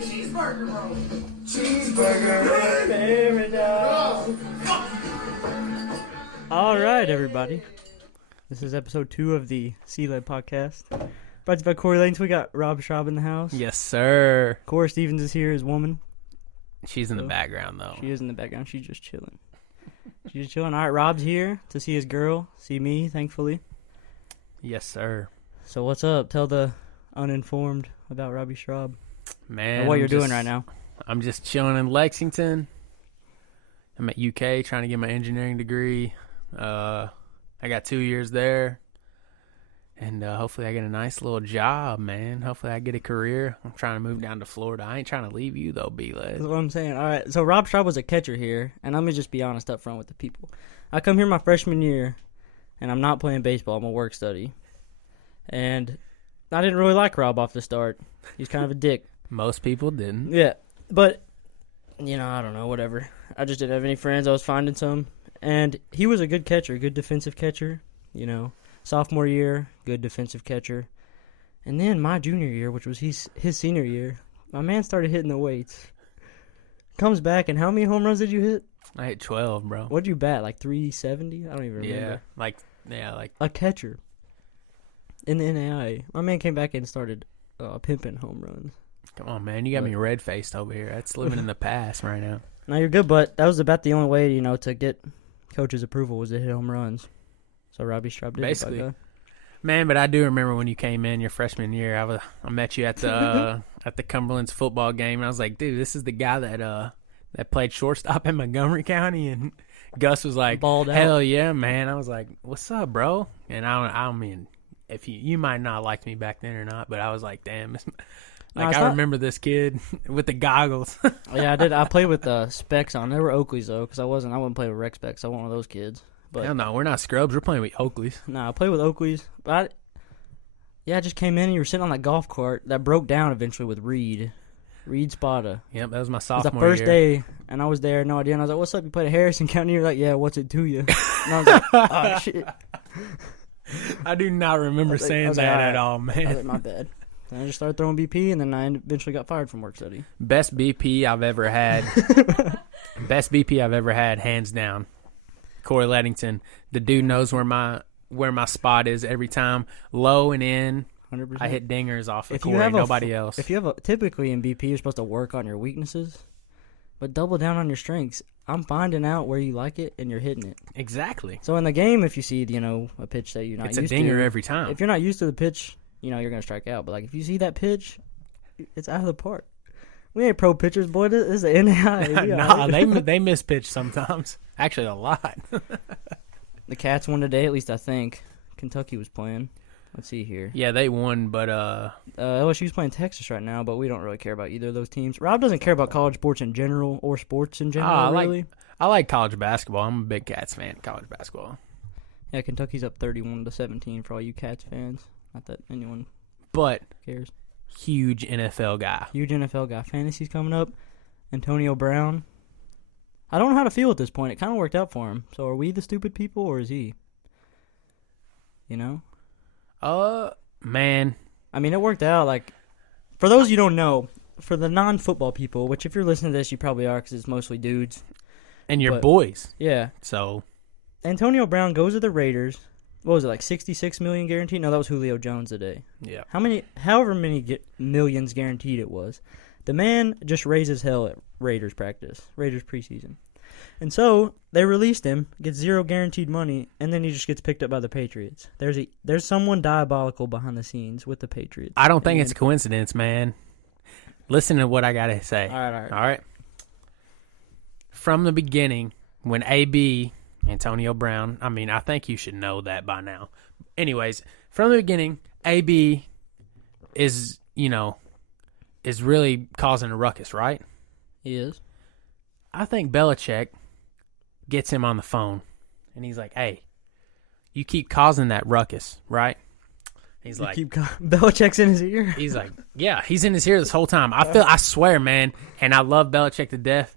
cheeseburger roll. Cheeseburger paradise. All right, everybody. This is episode 2 of the CLED Podcast. Brought to you by Corey Lanes. We got Rob Stroub in the house. Yes, sir. Cora Stevens is here, his woman. She's in the background, though. She is in the background. She's just chilling. All right, Rob's here to see his girl, see me, thankfully. Yes, sir. So what's up? Tell the uninformed about Robbie Stroub. Man, Or what you're doing right now. I'm just chilling in Lexington. I'm at UK trying to get my engineering degree. I got 2 years there. And hopefully I get a nice little job, man. Hopefully I get a career. I'm trying to move down to Florida. I ain't trying to leave you, though, B-Led. That's what I'm saying. All right, so Rob Stroub was a catcher here, and let me just be honest up front with the people. I come here my freshman year, and I'm not playing baseball. I'm a work study. And I didn't really like Rob off the start. He's kind of a dick. Most people didn't. Yeah, but, you know, I don't know, whatever. I just didn't have any friends. I was finding some. And he was a good catcher, good defensive catcher, you know. Sophomore year, good defensive catcher. And then my junior year, which was his senior year, my man started hitting the weights. Comes back, and how many home runs did you hit? I hit 12, bro. What'd you bat, like 370? I don't even remember. Yeah, like a catcher in the NAIA. My man came back and started pimping home runs. Come on, man. You got me red-faced over here. That's living in the past right now. No, you're good, but that was about the only way, you know, to get coach's approval was to hit home runs. So Robbie Stroub did Basically. it. Man, but I do remember when you came in your freshman year. I met you at the at the Cumberlands football game, and I was like, dude, this is the guy that played shortstop in Montgomery County. And Gus was like, Balled out. Hell yeah, man. I was like, what's up, bro? And I mean, if you might not have liked me back then or not, but I was like, damn, I remember this kid with the goggles. Yeah, I did. I played with specs on. They were Oakleys though, because I wouldn't play with rec specs. I wasn't one of those kids. But hell no, we're not scrubs. We're playing with Oakleys. No, I played with Oakleys. But I just came in and you were sitting on that golf cart that broke down eventually with Reed Spada. Yep, that was my It sophomore was the first year. day, and I was there, no idea. And I was like, what's up? You played at Harrison County? You're like, yeah, what's it to you? And I was like, oh, shit. I do not remember saying that at all, man. I was like, my bad. And I just started throwing BP, and then I eventually got fired from work study. Best BP I've ever had. Best BP I've ever had, hands down. Corey Leddington. The dude knows where my spot is every time. Low and in. 100%. I hit dingers off of Corey, nobody else. If you have typically in BP, you're supposed to work on your weaknesses, but double down on your strengths. I'm finding out where you like it, and you're hitting it. Exactly. So in the game, if you see, you know, a pitch that you're not used to. It's a dinger every time. If you're not used to the pitch, you know, you're going to strike out. But, like, if you see that pitch, it's out of the park. We ain't pro pitchers, boy. This is the NAI. Nah, they miss pitch sometimes. Actually, a lot. The Cats won today, at least I think. Kentucky was playing. Let's see here. Yeah, they won, but LSU's playing Texas right now, but we don't really care about either of those teams. Rob doesn't care about college sports in general or sports in general, really. I like college basketball. I'm a big Cats fan. College basketball. Yeah, Kentucky's up 31-17 for all you Cats fans. Not that anyone cares. Huge NFL guy. Huge NFL guy. Fantasy's coming up. Antonio Brown. I don't know how to feel at this point. It kind of worked out for him. So are we the stupid people, or is he? You know? Man. I mean, it worked out. Like, for those you don't know, for the non-football people, which if you're listening to this, you probably are because it's mostly dudes. And your boys. Yeah. So. Antonio Brown goes to the Raiders. What was it, like $66 million guaranteed? No, that was Julio Jones today. Yeah. However many millions guaranteed it was. The man just raises hell at Raiders practice, Raiders preseason. And so they released him, gets zero guaranteed money, and then he just gets picked up by the Patriots. There's someone diabolical behind the scenes with the Patriots. I don't think it's a coincidence, man. Listen to what I got to say. All right. From the beginning, when AB, Antonio Brown, I mean, I think you should know that by now. Anyways, from the beginning, AB is really causing a ruckus, right? He is. I think Belichick gets him on the phone, and he's like, hey, you keep causing that ruckus, right? He's like, Belichick's in his ear? He's like, yeah, he's in his ear this whole time. I swear, man, and I love Belichick to death,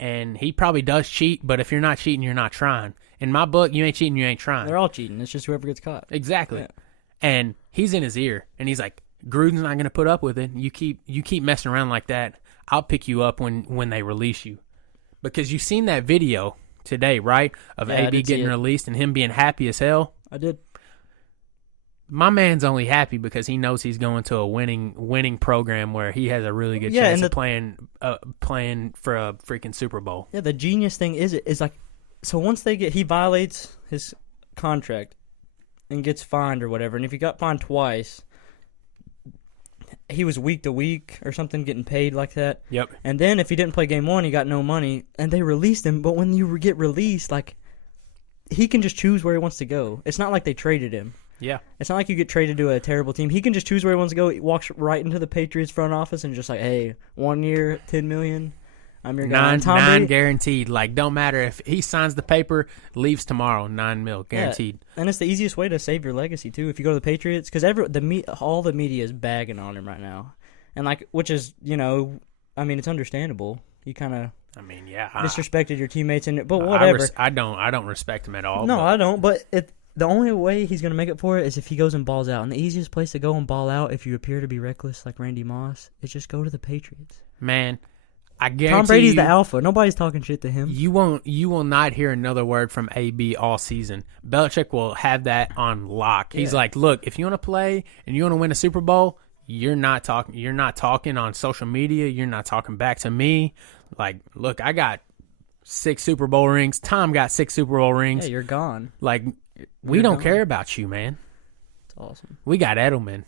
and he probably does cheat, but if you're not cheating, you're not trying. In my book, you ain't cheating, you ain't trying. They're all cheating. It's just whoever gets caught. Exactly. Yeah. And he's in his ear, and he's like, Gruden's not going to put up with it. You keep messing around like that, I'll pick you up when they release you. Because you seen that video today, right? Of AB getting released and him being happy as hell. I did. My man's only happy because he knows he's going to a winning program where he has a really good chance of playing for a freaking Super Bowl. Yeah, the genius thing is like, so once he violates his contract and gets fined or whatever, and if he got fined twice, he was week to week or something getting paid like that. Yep. And then if he didn't play game one, he got no money, and they released him. But when you get released, like, he can just choose where he wants to go. It's not like they traded him. Yeah. It's not like you get traded to a terrible team. He can just choose where he wants to go. He walks right into the Patriots front office and just like, hey, 1 year, $10 million. I'm your guy. Nine guaranteed. Like, don't matter if he signs the paper, leaves tomorrow, $9 million guaranteed. Yeah. And it's the easiest way to save your legacy too. If you go to the Patriots, because all the media is bagging on him right now, and like, which is, I mean, it's understandable. You kind of, disrespected your teammates, but whatever. I don't respect him at all. No, I don't. But the only way he's going to make up for it is if he goes and balls out. And the easiest place to go and ball out if you appear to be reckless like Randy Moss is just go to the Patriots. Man, I guarantee Tom Brady's the alpha. Nobody's talking shit to him. You will not hear another word from AB all season. Belichick will have that on lock. He's like, look, if you want to play and you want to win a Super Bowl, you're not talking on social media. You're not talking back to me. Like, look, I got 6 Super Bowl rings. Tom got 6 Super Bowl rings. Yeah, you're gone. Like, we don't care about you, man. It's awesome. We got Edelman.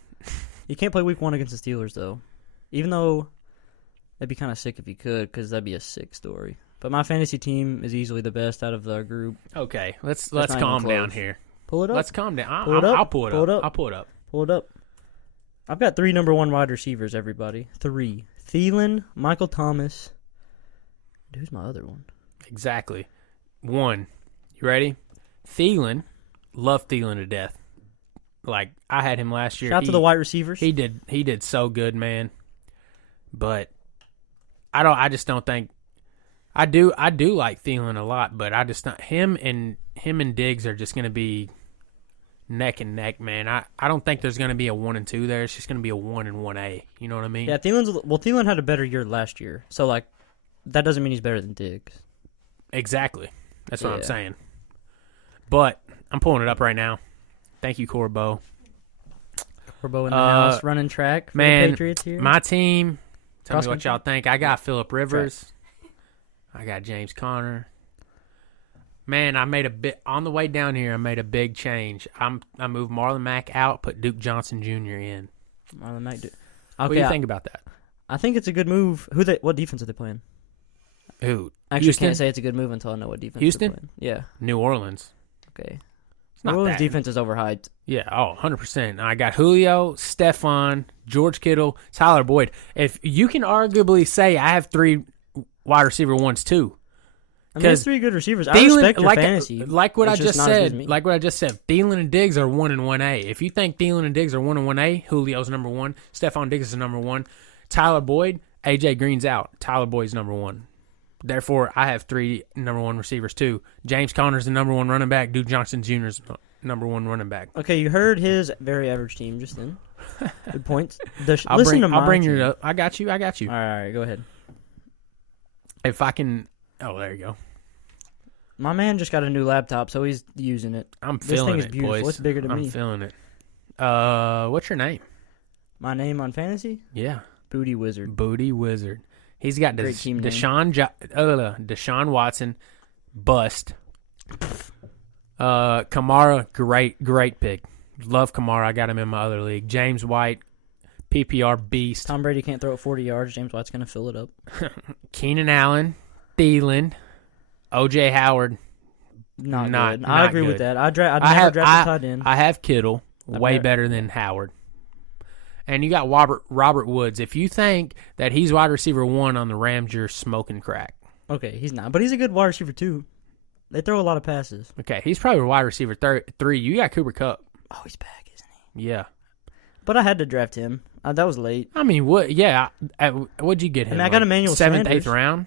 You can't play week 1 against the Steelers, though. Even though that'd be kind of sick if you could, because that'd be a sick story. But my fantasy team is easily the best out of the group. Okay, let's calm down here. Pull it up. Let's calm down. I'll pull it up. I'll pull it up. Pull it up. I've got 3 number 1 wide receivers, everybody. 3. Thielen, Michael Thomas. Who's my other one? Exactly. 1. You ready? Thielen. Love Thielen to death. Like, I had him last year. Shout out to the wide receivers. He did so good, man. But I just don't think I do like Thielen a lot, but I just don't, him and Diggs are just going to be neck and neck, man. I don't think there's going to be a 1 and 2 there. It's just going to be a 1 and 1A. You know what I mean? Yeah, Thielen had a better year last year. So like that doesn't mean he's better than Diggs. Exactly. That's what I'm saying. But I'm pulling it up right now. Thank you, Corbo. Corbo in the house running track for the Patriots here. My team. Tell me what y'all think. I got Phillip Rivers. I got James Conner. Man, I made on the way down here. I made a big change. I moved Marlon Mack out, put Duke Johnson Jr. in. Marlon Mack. Okay, what do you think about that? I think it's a good move. What defense are they playing? Who? Actually, Houston? Can't say it's a good move until I know what defense Houston? they're playing. Yeah. New Orleans. Okay. New Orleans defense is overhyped. Yeah, 100%. I got Julio, Stephon, George Kittle, Tyler Boyd. If you can arguably say I have 3 wide receiver ones too. I mean, there's 3 good receivers. I respect your fantasy. Like what I just said. Thielen and Diggs are 1 and 1A. If you think Thielen and Diggs are 1 and 1A, Julio's number 1. Stephon Diggs is number 1. Tyler Boyd, AJ Green's out. Tyler Boyd's number 1. Therefore, I have 3 number 1 receivers too. James Conner's the number 1 running back. Duke Johnson Jr.'s number 1 running back. Okay, you heard his very average team just then. Good points. I'll bring you up. I got you. All right, go ahead. If I can. Oh, there you go. My man just got a new laptop, so he's using it. I'm feeling this thing is beautiful. boys. It's bigger than me. I'm feeling it. What's your name? My name on fantasy? Yeah. Booty Wizard. Booty Wizard. He's got Deshaun Watson, bust. Kamara, great pick. Love Kamara. I got him in my other league. James White, PPR beast. Tom Brady can't throw it 40 yards. James White's going to fill it up. Keenan Allen, Thielen, O.J. Howard. Not good. I agree with that. I'd never draft a tight end. I have Kittle, way better than Howard. And you got Robert Woods. If you think that he's wide receiver 1 on the Rams, you're smoking crack. Okay, he's not. But he's a good wide receiver, too. They throw a lot of passes. Okay, he's probably wide receiver 3. You got Cooper Kupp. Oh, he's back, isn't he? Yeah. But I had to draft him. That was late. I mean, what? Yeah. What'd you get him? I got Emmanuel 7th, Sanders. 8th round?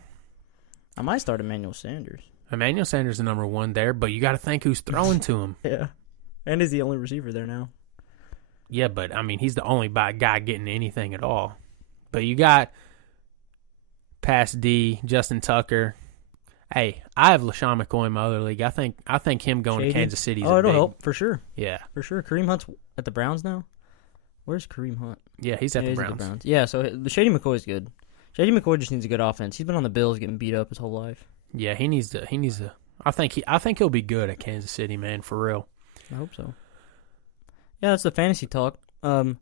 I might start Emmanuel Sanders. Emmanuel Sanders is the number 1 there, but you got to think who's throwing to him. Yeah. And he's the only receiver there now. Yeah, but I mean, he's the only guy getting anything at all. But you got past D, Justin Tucker. Hey, I have LaShawn McCoy in my other league. I think him going Shady. to Kansas City is it'll big. help for sure. Yeah. For sure. Kareem Hunt's at the Browns now. Where's Kareem Hunt? Yeah, he's at the he's Browns. Yeah, so the Shady McCoy's good. Shady McCoy just needs a good offense. He's been on the Bills getting beat up his whole life. Yeah, he needs to. I think he'll be good at Kansas City, man, for real. I hope so. Yeah, that's the fantasy talk. I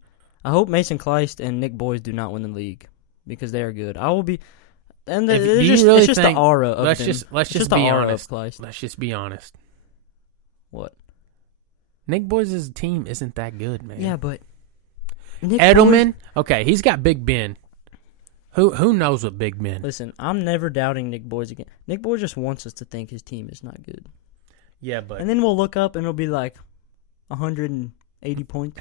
hope Mason Kleist and Nick Boyes do not win the league because they are good. I will be. And it's just the aura of let's them. just just be the aura honest. of Kleist. Let's just be honest. What? Nick Boyes' team isn't that good, man. Yeah, but Nick Edelman, Boyes, okay, he's got Big Ben. Who knows what Big Ben? listen, I'm never doubting Nick Boyes again. Nick Boyes just wants us to think his team is not good. Yeah, but And then we'll look up and it'll be like 180 points.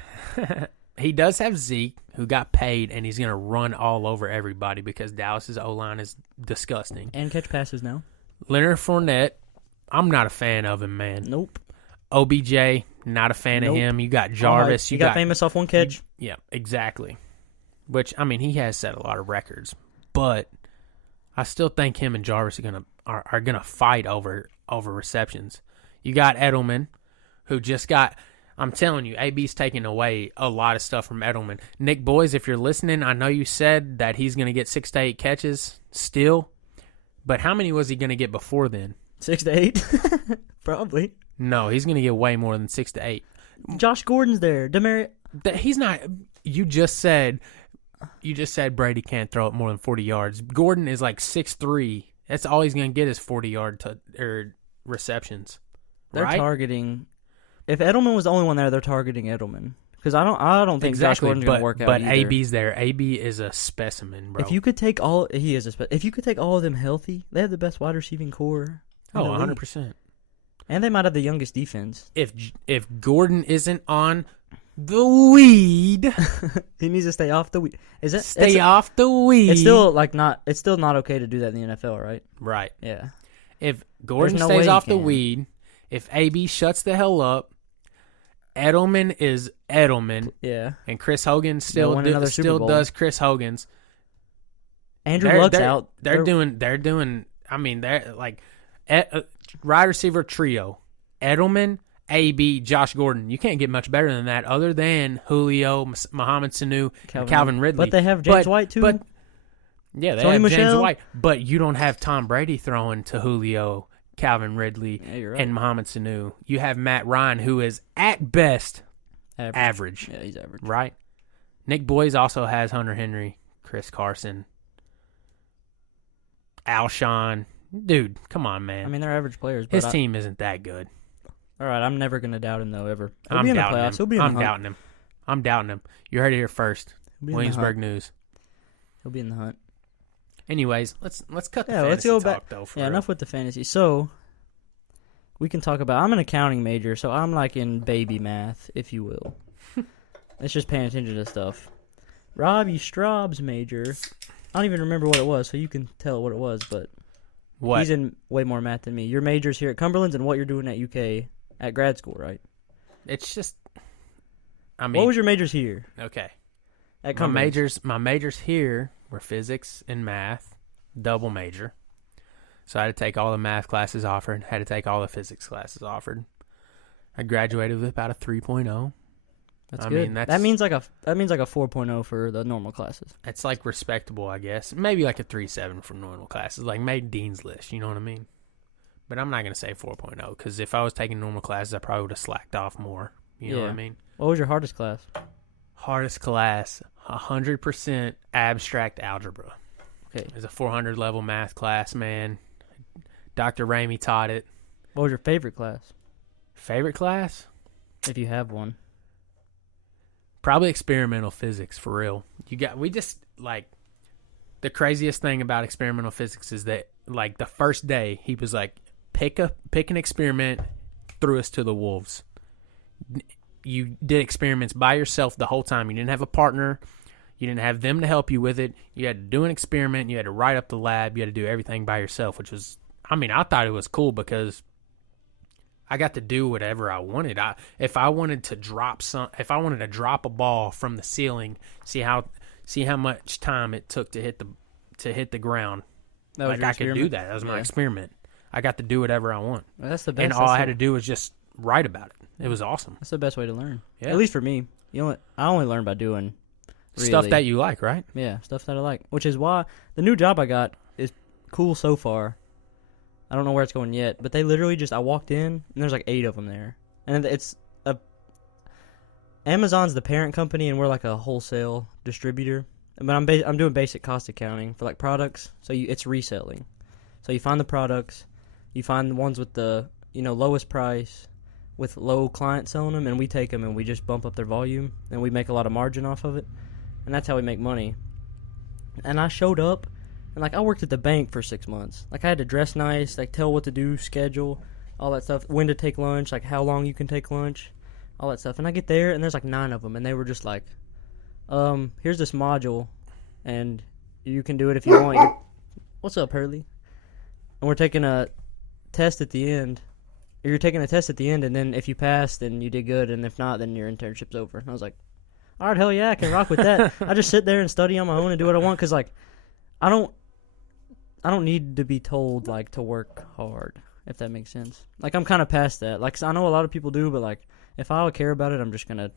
he does have Zeke, who got paid, and he's going to run all over everybody because Dallas's O-line is disgusting. And catch passes now. Leonard Fournette, I'm not a fan of him, man. Nope. OBJ, not a fan of Nope. him. You got Jarvis. He got famous off one catch. Yeah, exactly. Which, I mean, he has set a lot of records, but I still think him and Jarvis are gonna fight over receptions. You got Edelman, who just got. I'm telling you, AB's taking away a lot of stuff from Edelman. Nick Boyes, if you're listening, I know you said that he's gonna get 6 to 8 catches still, but how many was he gonna get before then? 6 to 8, probably. No, he's gonna get way more than 6 to 8. Josh Gordon's there. He's not. You just said Brady can't throw it more than 40 yards. Gordon is like 6'3". That's all he's going to get is 40-yard receptions. They're right? targeting. If Edelman was the only one there, they're targeting Edelman because I don't think Josh exactly, Gordon's going to work out. But either. AB's there. AB is a specimen, bro. If you could take all, If you could take all of them healthy, they have the best wide receiving core. 100%. And they might have the youngest defense. If Gordon isn't on the weed, he needs to stay off the weed. Stay off the weed. It's still It's still not okay to do that in the NFL, right? Right. Yeah. If Gordon There's no way stays he off the can. weed, if AB shuts the hell up, Edelman is Edelman. Yeah. And Chris Hogan still win another Super Bowl. does Chris Hogan's. Andrew Luck's out. They're doing. I mean, they're like wide receiver trio: Edelman, AB, Josh Gordon. You can't get much better than that, other than Julio, Muhammad Sanu, and Calvin Ridley. But they have James White too. But yeah, they Sony have James Michel. White. But you don't have Tom Brady throwing to Julio, Calvin Ridley, Yeah, you're right. and Muhammad Sanu. You have Matt Ryan, who is at best average. Yeah, he's average. Right? Nick Boyes also has Hunter Henry, Chris Carson, Alshon. Dude, come on, man. I mean, they're average players. But His team isn't that good. All right, I'm never gonna doubt him though ever. He'll I'm be in the doubting playoffs. him. He'll be in the I'm hunt. doubting him. I'm doubting him. You heard it here first. He'll be in the Williamsburg hunt. News. He'll be in the hunt. Anyways, let's cut the Yeah, fantasy let's go talk back. though. For Yeah, real. enough with the fantasy. So we can talk about. I'm an accounting major, so I'm like in baby math, if you will. It's just paying attention to stuff. Robbie Straub's major. I don't even remember what it was, so you can tell what it was, but What? he's in way more math than me. Your major's here at Cumberlands and what you're doing at UK at grad school, right? It's just. I mean, What was your majors here okay. at My Cumberlands? majors here were physics and math, double major. So I had to take all the math classes offered, had to take all the physics classes offered. I graduated with about a 3.0. That's I good. mean, that means like a 4.0 for the normal classes. It's like respectable, I guess. Maybe like a 3.7 for normal classes, like made Dean's List, you know what I mean? But I'm not going to say 4.0 because if I was taking normal classes, I probably would have slacked off more. You know what I mean? What was your hardest class? Hardest class, 100% abstract algebra. Okay. It's a 400 level math class, man. Dr. Ramey taught it. What was your favorite class, Favorite class? if you have one? Probably experimental physics, for real. We just, like, the craziest thing about experimental physics is that, like, the first day, he was like, pick an experiment, threw us to the wolves. You did experiments by yourself the whole time. You didn't have a partner. You didn't have them to help you with it. You had to do an experiment. You had to write up the lab. You had to do everything by yourself, which was, I mean, I thought it was cool because I got to do whatever I wanted. If I wanted to drop a ball from the ceiling, see how much time it took to hit the ground. That was like your I could do that. That was my experiment. I got to do whatever I want. Well, that's the best. And all I had to do was just write about it. It was awesome. That's the best way to learn. Yeah. At least for me. I only learn by doing stuff that you like, right? Yeah, stuff that I like. Which is why the new job I got is cool so far. I don't know where it's going yet, but they literally I walked in and there's like 8 of them there, and Amazon's the parent company and we're like a wholesale distributor. But I'm doing basic cost accounting for like products, so it's reselling. So you find the products, you find the ones with the lowest price, with low client selling them, and we take them and we just bump up their volume and we make a lot of margin off of it, and that's how we make money. And I showed up. And, like, I worked at the bank for 6 months. Like, I had to dress nice, like, tell what to do, schedule, all that stuff, when to take lunch, like, how long you can take lunch, all that stuff. And I get there, and there's, like, 9 of them, and they were just like, here's this module, and you can do it if you want. What's up, Hurley? And we're taking a test at the end. You're taking a test at the end, and then if you pass, then you did good, and if not, then your internship's over. And I was like, all right, hell yeah, I can rock with that. I just sit there and study on my own and do what I want, because, like, I don't need to be told, like, to work hard, if that makes sense. Like, I'm kind of past that. Like, I know a lot of people do, but, like, if I care about it, I'm just going to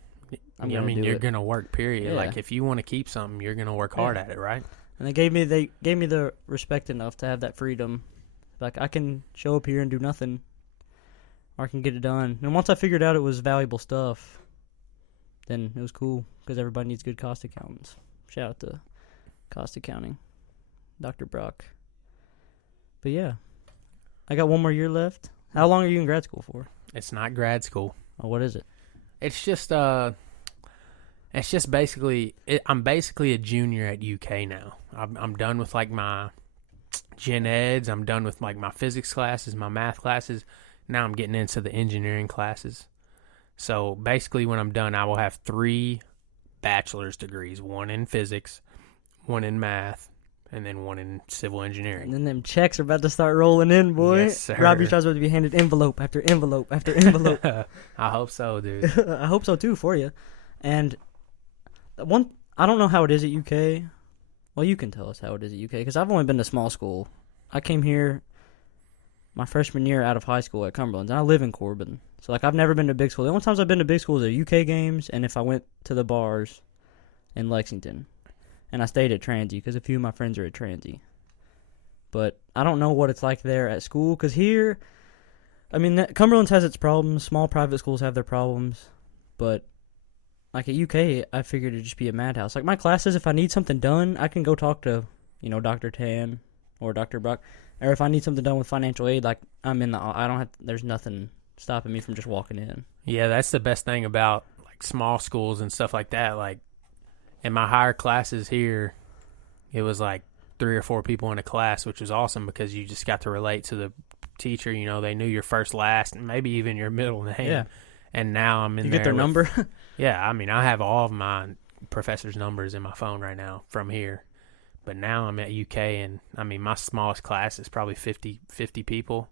you're going to work, period. Yeah. Like, if you want to keep something, you're going to work hard at it, right? And they gave me the respect enough to have that freedom. Like, I can show up here and do nothing, or I can get it done. And once I figured out it was valuable stuff, then it was cool, because everybody needs good cost accountants. Shout out to cost accounting, Dr. Brock. But yeah, I got 1 more year left. How long are you in grad school for? It's not grad school. Oh, what is it? It's just basically I'm basically a junior at UK now. I'm done with like my gen eds. I'm done with like my physics classes, my math classes. Now I'm getting into the engineering classes. So basically, when I'm done, I will have 3 bachelor's degrees: 1 in physics, 1 in math, and then 1 in civil engineering. And then them checks are about to start rolling in, boy. Yes, sir. Robbie Strauss about to be handed envelope after envelope after envelope. I hope so, dude. I hope so too for you. And I don't know how it is at UK. Well, you can tell us how it is at UK, because I've only been to small school. I came here my freshman year out of high school at Cumberlands, and I live in Corbin. So, like, I've never been to big school. The only times I've been to big schools are UK games, and if I went to the bars in Lexington. And I stayed at Transy, because a few of my friends are at Transy. But I don't know what it's like there at school, because here, I mean, Cumberlands has its problems. Small private schools have their problems. But, like, at UK, I figured it'd just be a madhouse. Like, my classes, if I need something done, I can go talk to, Dr. Tan or Dr. Brock. Or if I need something done with financial aid, like, there's nothing stopping me from just walking in. Yeah, that's the best thing about, like, small schools and stuff like that. Like, in my higher classes here, it was like 3 or 4 people in a class, which was awesome because you just got to relate to the teacher. They knew your first, last, and maybe even your middle name. Yeah. And now I'm in You there get their number? Yeah, I mean, I have all of my professors' numbers in my phone right now from here. But now I'm at UK, and, I mean, my smallest class is probably 50 people.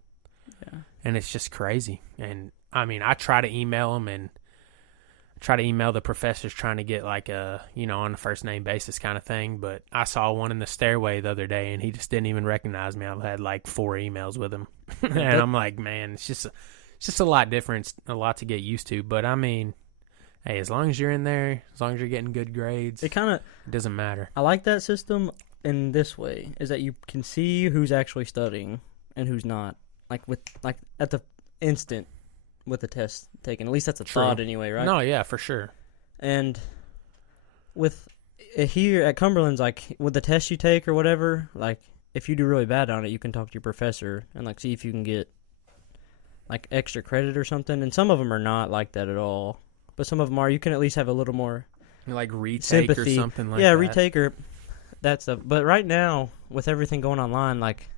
Yeah. And it's just crazy. And, I mean, I try to email them and try to email the professors trying to get, like, a, on a first-name basis kind of thing. But I saw one in the stairway the other day, and he just didn't even recognize me. I've had, like, 4 emails with him. And I'm like, man, it's just a lot different, a lot to get used to. But, I mean, hey, as long as you're in there, as long as you're getting good grades, it doesn't matter. I like that system in this way, is that you can see who's actually studying and who's not. Like at the instant with the test taken. At least that's a thought anyway, right? No, yeah, for sure. And with here at Cumberlands, like with the test you take or whatever, like if you do really bad on it, you can talk to your professor and like see if you can get like extra credit or something. And some of them are not like that at all, but some of them are. You can at least have a little more like retake sympathy or something like that. Yeah, retake or that stuff. But right now, with everything going online, like,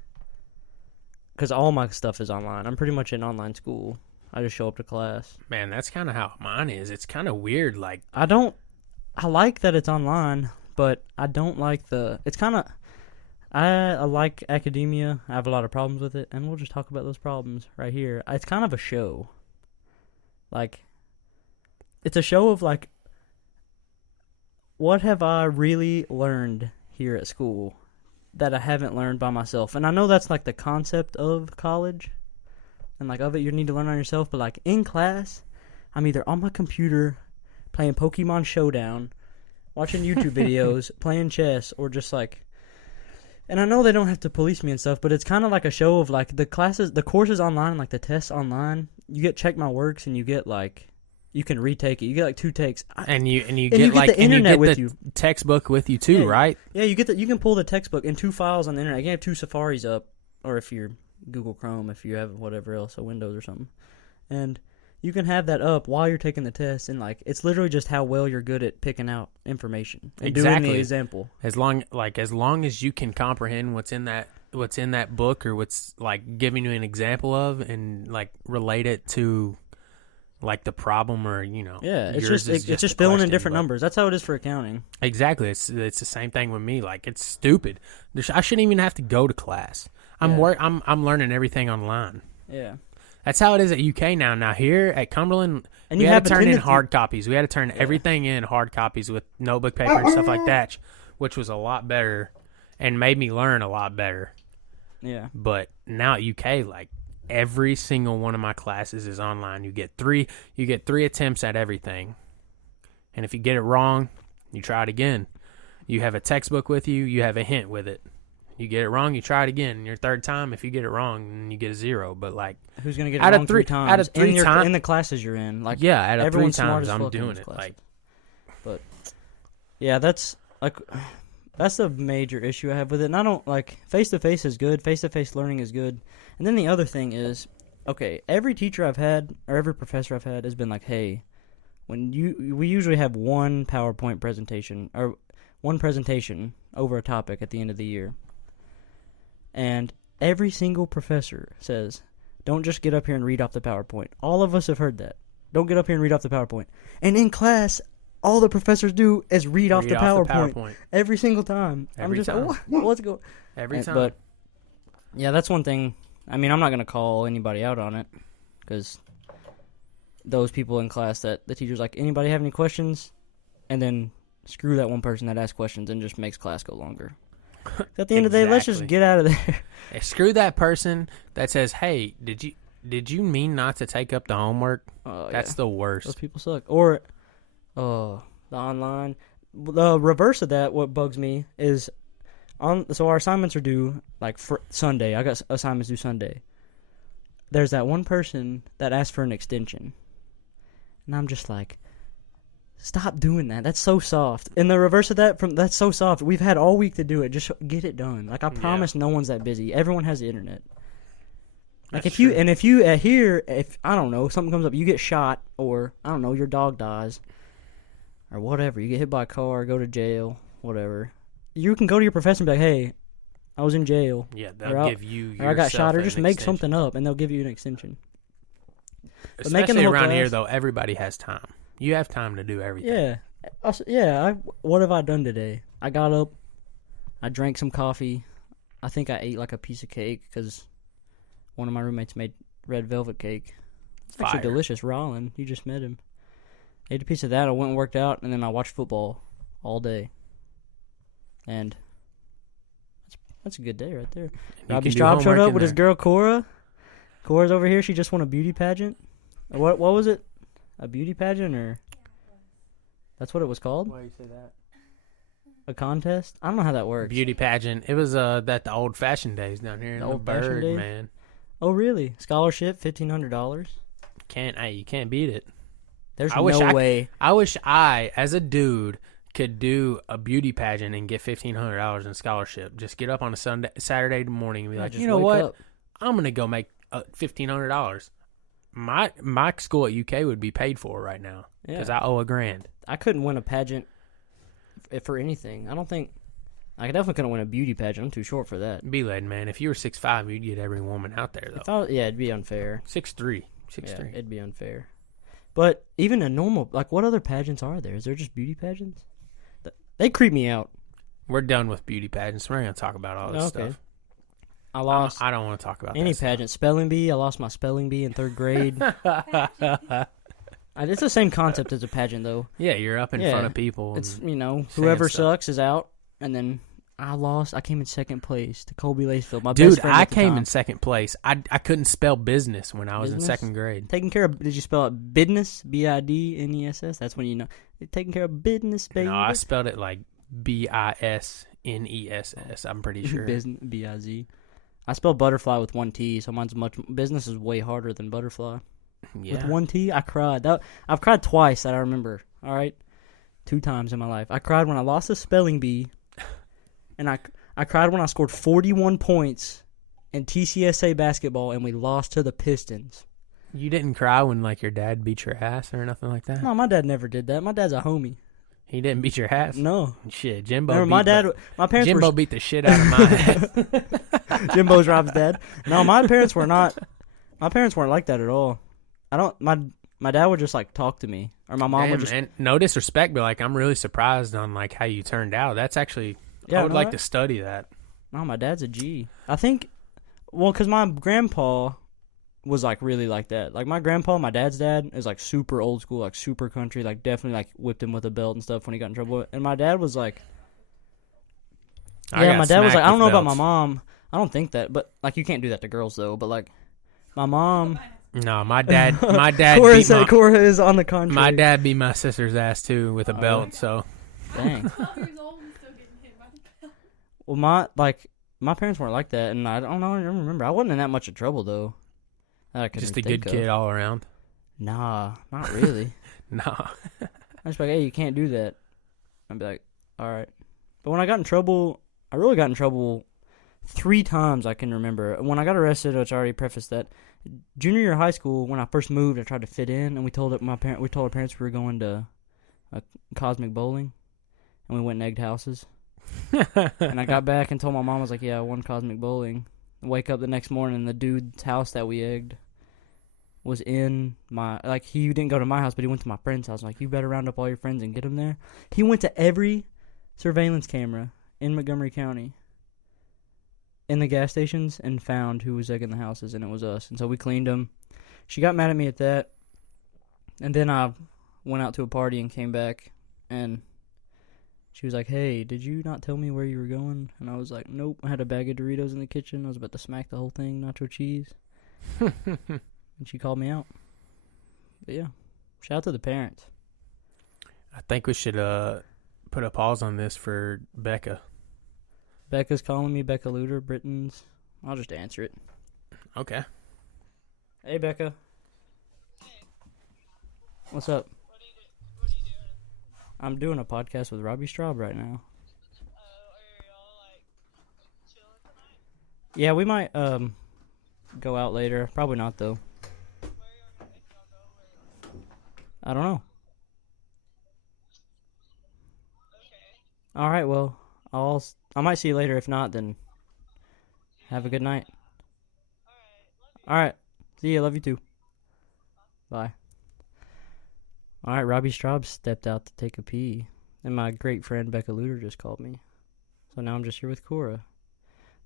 because all my stuff is online. I'm pretty much in online school. I just show up to class. Man, that's kind of how mine is. It's kind of weird. Like, I like that it's online, but I don't like it's kind of, I like academia. I have a lot of problems with it, and we'll just talk about those problems right here. It's kind of a show. Like, it's a show of, like, what have I really learned here at school that I haven't learned by myself? And I know that's, like, the concept of college. And, like, of it, you need to learn on yourself. But, like, in class, I'm either on my computer playing Pokemon Showdown, watching YouTube videos, playing chess, or just, like... And I know they don't have to police me and stuff, but it's kind of like a show of, like, the courses online, like, the tests online. You get Check My Works, and you get, like... You can retake it. You get, like, 2 takes. And you get like the internet with you. Textbook with you too, right? Yeah, you can pull the textbook in 2 files on the internet. You can have 2 Safaris up, or if you're Google Chrome, if you have whatever else, a Windows or something. And you can have that up while you're taking the test, and, like, it's literally just how well you're good at picking out information and doing the example. As long as you can comprehend what's in that book, or what's, like, giving you an example of, and, like, relate it to, like, the problem, or, you know. Yeah, it's just filling in different numbers. That's how it is for accounting. Exactly. It's the same thing with me. Like, it's stupid. I shouldn't even have to go to class. I'm learning everything online. Yeah. That's how it is at UK now. Now here at Cumberland, we had to turn in hard copies. We had to turn everything in hard copies with notebook paper and stuff like that, which was a lot better and made me learn a lot better. Yeah. But now at UK, like, every single one of my classes is online. You get three attempts at everything. And if you get it wrong, you try it again. You have a textbook with you, you have a hint with it. You get it wrong, you try it again. And your third time, if you get it wrong, then you get a 0. But, like, who's going to get it wrong 3 times? Out of 3 times, in the classes you're in. Like, yeah, out of 3 times I'm doing it. Like, but yeah, that's the major issue I have with it. And I don't, like, face-to-face is good. Face-to-face learning is good. And then the other thing is, okay, every teacher I've had, or every professor I've had, has been like, hey, we usually have one PowerPoint presentation, or one presentation over a topic at the end of the year. And every single professor says, don't just get up here and read off the PowerPoint. All of us have heard that. Don't get up here and read off the PowerPoint. And in class, all the professors do is read off the PowerPoint every single time. Every time. Like, what's going on? Every time. But, yeah, that's one thing. I mean, I'm not going to call anybody out on it, because those people in class that the teacher's like, anybody have any questions? And then screw that one person that asks questions and just makes class go longer. At the end of the day, let's just get out of there. Hey, screw that person that says, hey, did you mean not to take up the homework? That's the worst. Those people suck. Or the online. The reverse of that, what bugs me, is so our assignments are due, like, for Sunday. I got assignments due Sunday. There's that one person that asked for an extension. And I'm just like, stop doing that. That's so soft. And the reverse of that, that's so soft. We've had all week to do it. Just get it done. Like, I promise no one's that busy. Everyone has the internet. Like, That's if you true. and if you here, if I don't know, something comes up, you get shot, or I don't know, your dog dies, or whatever, you get hit by a car, go to jail, whatever. You can go to your professor and be like, hey, I was in jail. Yeah, they'll give you or I got shot, or just make extension. something up, and they'll give you an extension. But Especially around here, though, everybody has time. You have time to do everything. Yeah. What have I done today? I got up, I drank some coffee. I think I ate, like, a piece of cake, because one of my roommates made red velvet cake. It's actually Fire. delicious. Rollin, you just met him. Ate a piece of that. I went and worked out, and then I watched football all day. And that's a good day right there. Robbie Stroub showed up with his girl Cora. Cora's over here. She just won a beauty pageant. What was it? A beauty pageant, or that's what it was called? Why do you say that? A contest? I don't know how that works. Beauty pageant. It was the old-fashioned days down here in the old-fashioned Berg, days? man. Oh, really? Scholarship, $1,500. You can't beat it. There's no way. I wish I, as a dude, could do a beauty pageant and get $1,500 in scholarship. Just get up on a Saturday morning and be like, just you know wake what? up. I'm gonna go make $1,500. My school at UK would be paid for right now because I owe $1,000. I couldn't win a pageant for anything. I definitely couldn't win a beauty pageant. I'm too short for that. B-led, man. If you were 6'5", you'd get every woman out there, though. It'd be unfair. 6'3". Yeah, it'd be unfair. But even a normal, like, what other pageants are there? Is there just beauty pageants? They creep me out. We're done with beauty pageants. We're not going to talk about all this stuff. I lost I don't want to talk about any that pageant. Spelling bee. I lost my spelling bee in 3rd grade. It's the same concept as a pageant, though. Yeah, you're up in front of people. It's, whoever sucks is out, and then I lost. I came in second place to Colby Lacefield. My best friend at the came time. in second place. I couldn't spell business when I was in second grade. Taking care of, did you spell it business? B-I-D-N-E-S-S? That's when you know. Taking care of business, baby. No, I spelled it like Bisness. I'm pretty sure. B-I-Z. I spelled butterfly with one T, so mine's business is way harder than butterfly. Yeah. With one T, I cried. I've cried twice that I remember. All right, 2 times in my life. I cried when I lost a spelling bee, and I cried when I scored 41 points in TCSA basketball, and we lost to the Pistons. You didn't cry when like your dad beat your ass or nothing like that? No, my dad never did that. My dad's a homie. He didn't beat your ass? No. Shit, Jimbo. Remember, my parents Jimbo beat the shit out of my ass. Jimbo's Rob's dad. No, my parents were not. My parents weren't like that at all. My dad would just like talk to me, or my mom would just. And no disrespect, but like I'm really surprised on like how you turned out. That's actually. I would like to study that. No, my dad's a G. I think. Well, because my grandpa was like really like that. Like my grandpa, my dad's dad, is like super old school, like super country, like definitely like whipped him with a belt and stuff when he got in trouble. And my dad was like, my dad was like, I don't know about my mom. I don't think that, but like you can't do that to girls though. But like my mom. No, my dad. Cora is on the contrary. My dad beat my sister's ass too with a belt. So. Dang. Well, my parents weren't like that, and I don't know. I don't remember. I wasn't in that much of trouble though. Just a good kid all around. Nah, not really. Nah. I was like, hey, you can't do that. I'd be like, all right. But when I got in trouble, I really got in trouble 3 times I can remember. When I got arrested, which I already prefaced that, junior year of high school, when I first moved, I tried to fit in, and we told our parents we were going to a cosmic bowling, and we went and egged houses. And I got back and told my mom, I was like, yeah, I won cosmic bowling. I wake up the next morning, and the dude's house that we egged was in my, like, he didn't go to my house, but he went to my friend's house. I'm like, you better round up all your friends and get them there. He went to every surveillance camera in Montgomery County in the gas stations and found who was egging the houses, and it was us. And so we cleaned them. She got mad at me at that. And then I went out to a party and came back, and she was like, hey, did you not tell me where you were going? And I was like, nope. I had a bag of Doritos in the kitchen. I was about to smack the whole thing, nacho cheese. And she called me out. But yeah, shout out to the parents. I think we should put a pause on this for Becca. Becca's calling me, Becca Luter, Britain's. I'll just answer it. Okay. Hey, Becca. Hey. What's up? What are you doing? I'm doing a podcast with Robbie Stroub right now. Are y'all like chilling tonight? Yeah, we might go out later. Probably not though. Where y'all if y'all go where? I don't know. Okay. All right, well, I might see you later. If not, then have a good night. All right. See ya. Love you too. Bye. All right, Robbie Straub stepped out to take a pee, and my great friend Becca Luter just called me. So now I'm just here with Cora.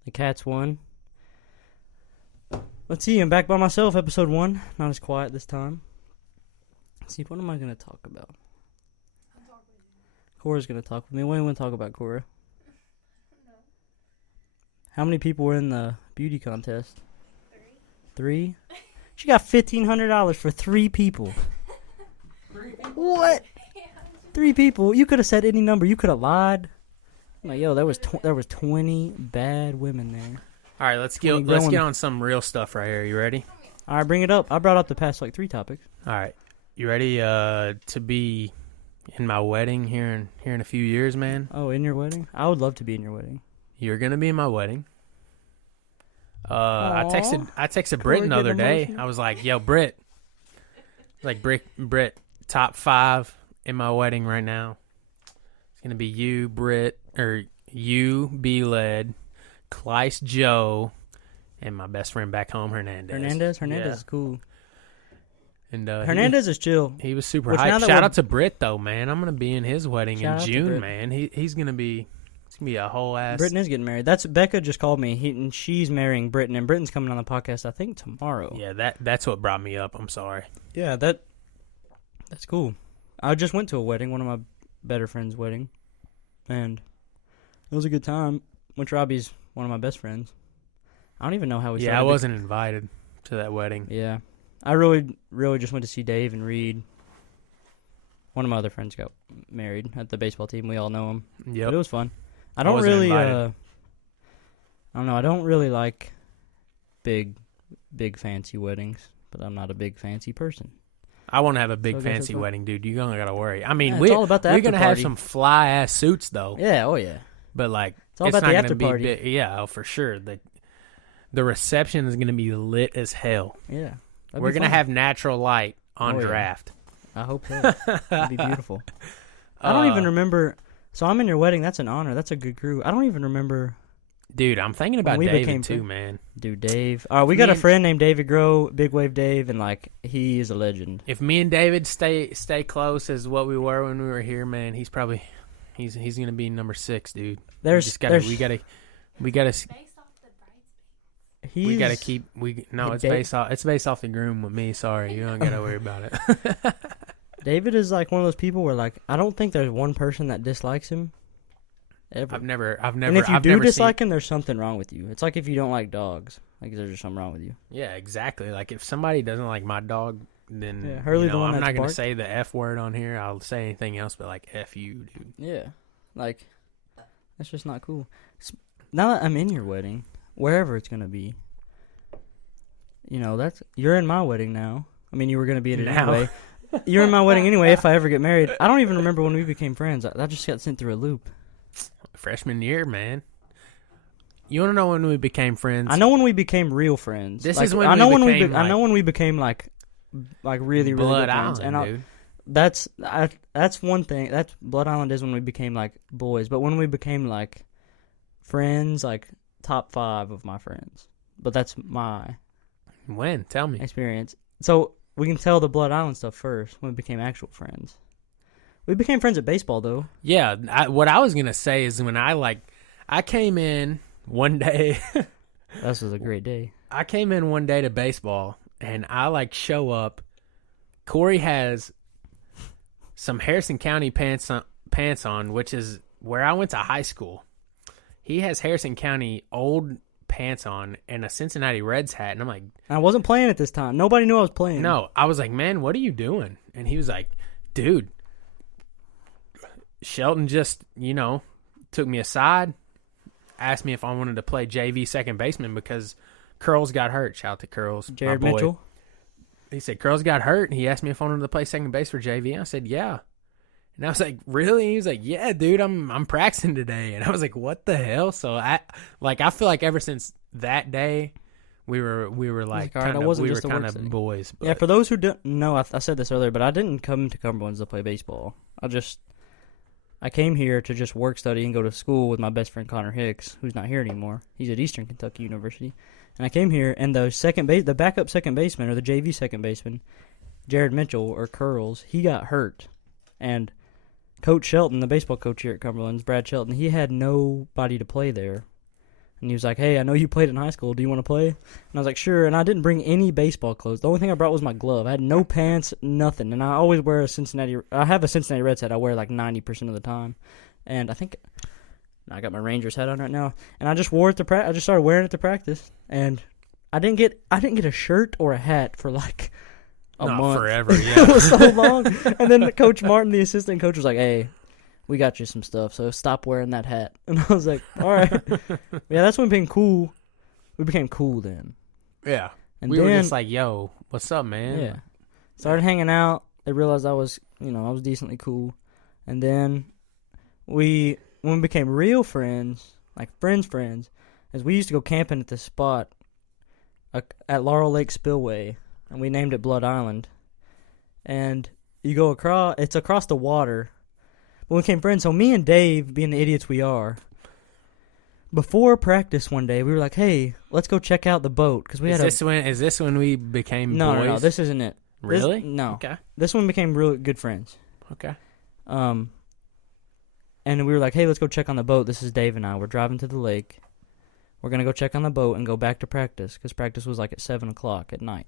The Cats won. Let's see, I'm back by myself, episode 1. Not as quiet this time. Let's see, what am I going to talk about? Cora's going to talk with me. What do you want to talk about, Cora? How many people were in the beauty contest? 3? She got $1,500 for 3 people. What? 3 people? You could have said any number. You could have lied. I'm like, yo, there was 20 bad women there. All right, let's get on some real stuff right here. You ready? All right, bring it up. I brought up the past 3 topics. All right, you ready to be in my wedding here in a few years, man? Oh, in your wedding? I would love to be in your wedding. You're gonna be in my wedding. I texted Britt the other day. Emotional? I was like, yo, Britt. Like Britt, top 5 in my wedding right now. It's gonna be you, Britt, or you, B-Led, Clyce Joe, and my best friend back home, Hernandez. Hernandez is cool. And Hernandez is chill. He was super Which, hyped. Shout out to Britt though, man. I'm gonna be in his wedding Shout out in to June, Britt. man. It's gonna be a whole ass. Britton is getting married. That's Becca just called me. And she's marrying Britton, and Britton's coming on the podcast, I think, tomorrow. Yeah, that's what brought me up. I'm sorry. Yeah, That's cool. I just went to a wedding, one of my better friends' wedding, and it was a good time. Which Robbie's one of my best friends. I don't even know how we started. Yeah, I wasn't invited to that wedding. Yeah. I really just went to see Dave and Reed. One of my other friends got married at the baseball team. We all know him. Yep. But it was fun. I wasn't really, invited. I don't know. I don't really like big fancy weddings, but I'm not a big fancy person. I want to have a big So I guess fancy that's wedding, dude. You don't gotta worry. I mean, Yeah, it's all about the we're after gonna have party. some fly ass suits though. Yeah, oh yeah. But like, It's all it's about not the gonna after be party. big. Yeah, oh, for sure. The reception is gonna be lit as hell. Yeah. That'd We're be gonna fun. have natural light on Oh, yeah. draft. I hope so. That'd be beautiful. I don't even remember. So I'm in your wedding. That's an honor. That's a good crew. I don't even remember. Dude, I'm thinking about we David became too, friends. man. Dude, Dave. We got a friend named David Grow, Big Wave Dave, and like he is a legend. If me and David stay close as what we were when we were here, man, he's gonna be number 6, dude. There's, we gotta he's, keep it's Dave- based off the groom with me. Sorry, you don't gotta worry about it. David is like one of those people where like I don't think there's one person that dislikes him. Ever. I've never. And if you I've do never dislike him, there's something wrong with you. It's like if you don't like dogs, like there's just something wrong with you. Yeah, exactly. Like if somebody doesn't like my dog, then Yeah, Hurley, the one I'm that's not gonna barked. say the F word on here. I'll say anything else, but like F you, dude. Yeah, like that's just not cool. Now that I'm in your wedding, wherever it's gonna be, you're in my wedding now. I mean, you were gonna be in it Now. anyway. You're in my wedding anyway. If I ever get married, I don't even remember when we became friends. That just got sent through a loop. Freshman year, man. You want to know when we became friends? I know when we became real friends. This Like, is when I we know when became, I know when we became like really Blood good friends. Island, And dude. that's one thing. That's Blood Island is when we became like boys. But when we became like friends, like top 5 of my friends. But that's my When? Tell me. experience. So we can tell the Blood Island stuff first. When we became actual friends. We became friends at baseball though. Yeah, what I was gonna say is when I came in one day. That was a great day. I came in one day to baseball, and I show up. Corey has some Harrison County pants on, which is where I went to high school. He has Harrison County old pants on and a Cincinnati Reds hat, and I'm like, I wasn't playing at this time. Nobody knew I was playing. no. I was like, man, what are you doing? And he was like, dude, Shelton just, took me aside, asked me if I wanted to play JV second baseman because Curls got hurt. Shout out to Curls, Jared my boy. Mitchell. He said Curls got hurt, and he asked me if I wanted to play second base for JV. I said, yeah. And I was like, really? And he was like, yeah, dude, I'm practicing today. And I was like, what the hell? So I feel like ever since that day, we were like all right, kind it of wasn't just a work of setting. boys. But Yeah, for those who don't know, I said this earlier, but I didn't come to Cumberlands to play baseball. I came here to just work, study, and go to school with my best friend Connor Hicks, who's not here anymore. He's at Eastern Kentucky University. And I came here, and the backup second baseman, or the JV second baseman, Jared Mitchell, or Curls, he got hurt. And Coach Shelton, the baseball coach here at Cumberlands, Brad Shelton, he had nobody to play there. And he was like, hey, I know you played in high school. Do you want to play? And I was like, sure. And I didn't bring any baseball clothes. The only thing I brought was my glove. I had no pants, nothing. And I always wear I have a Cincinnati Reds hat I wear like 90% of the time. And I think I got my Rangers hat on right now. And I just wore it to I just started wearing it to practice. And I didn't get a shirt or a hat for like a not month. forever, It yeah. was so long. And then Coach Martin, the assistant coach, was like, hey, we got you some stuff, so stop wearing that hat. And I was like, all right. Yeah, that's when we became cool. We became cool then. Yeah. And we then, were just like, yo, what's up, man? yeah. Started hanging out. They realized I was decently cool. And then when we became real friends, like friends, is we used to go camping at this spot at Laurel Lake Spillway, and we named it Blood Island. And you go it's across the water. But we became friends, so me and Dave, being the idiots we are, before practice one day, we were like, hey, let's go check out the boat. Cause Is this when we became boys? No, this isn't it. Really? No. Okay. This one became really good friends. Okay. And we were like, hey, let's go check on the boat. This is Dave and I. We're driving to the lake. We're going to go check on the boat and go back to practice, because practice was like at 7 o'clock at night.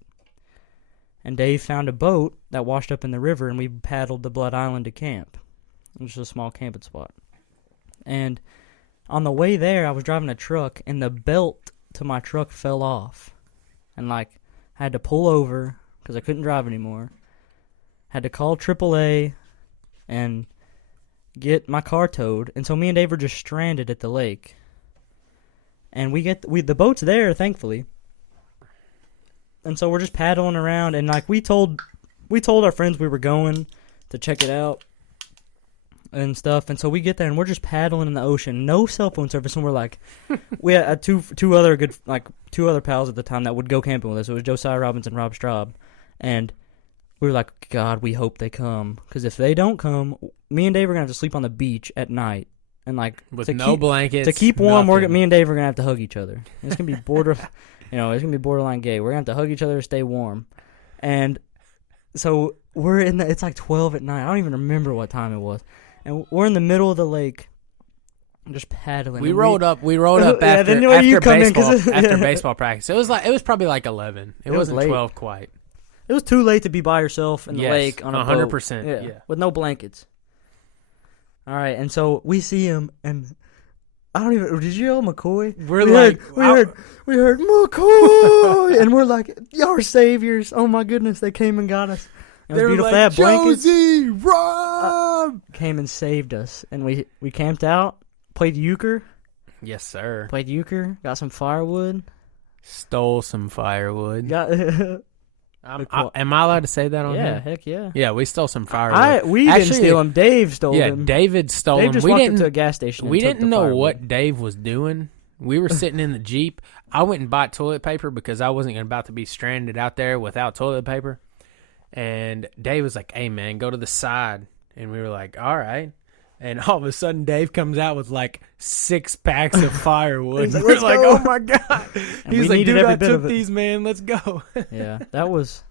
And Dave found a boat that washed up in the river, and we paddled to Blood Island to camp, which is a small camping spot. And on the way there, I was driving a truck, and the belt to my truck fell off. And, like, I had to pull over because I couldn't drive anymore. Had to call AAA and get my car towed. And so me and Dave were just stranded at the lake. And the boat's there, thankfully. And so we're just paddling around, and like we told our friends we were going to check it out and stuff. And so we get there, and we're just paddling in the ocean, no cell phone service. And we're like, we had two other pals at the time that would go camping with us. It was Josiah Robbins and Rob Stroub, and we were like, God, we hope they come, because if they don't come, me and Dave are gonna have to sleep on the beach at night, and like with no blankets to keep warm. nothing. Me and Dave are gonna have to hug each other. It's gonna be it's gonna be borderline gay. We're gonna have to hug each other to stay warm, and so we're it's like 12 at night. I don't even remember what time it was, and we're in the middle of the lake, just paddling. We rolled up yeah, then when you come in, after baseball practice. It was probably like 11. It wasn't late. 12 quite. It was too late to be by yourself in the lake on a 100%. boat. Yeah, with no blankets. All right, and so we see him, and I don't even. Did you yell McCoy? We heard McCoy, and we're like, y'all are saviors! Oh my goodness, they came and got us. It was they were beautiful. like, They had blankets. Josie, Rob Came and saved us, and we camped out, played euchre, Yes, sir. got some firewood, Stole some firewood. got. Am I allowed to say that on Yeah, here? heck yeah. Yeah, we stole some firewood. We didn't steal them. Dave stole Yeah, them. David stole Dave them. just We walked up didn't. to a gas station. We and took didn't the know firewood. what Dave was doing. We were sitting in the Jeep. I went and bought toilet paper because I wasn't about to be stranded out there without toilet paper. And Dave was like, hey, man, go to the side. And we were like, all right. And all of a sudden, Dave comes out with like 6 packs of firewood. He's like, We're "Let's like, go." oh, my God. And He's we like, needed dude, every I bit took of it. these, man. Let's go. Yeah, that was.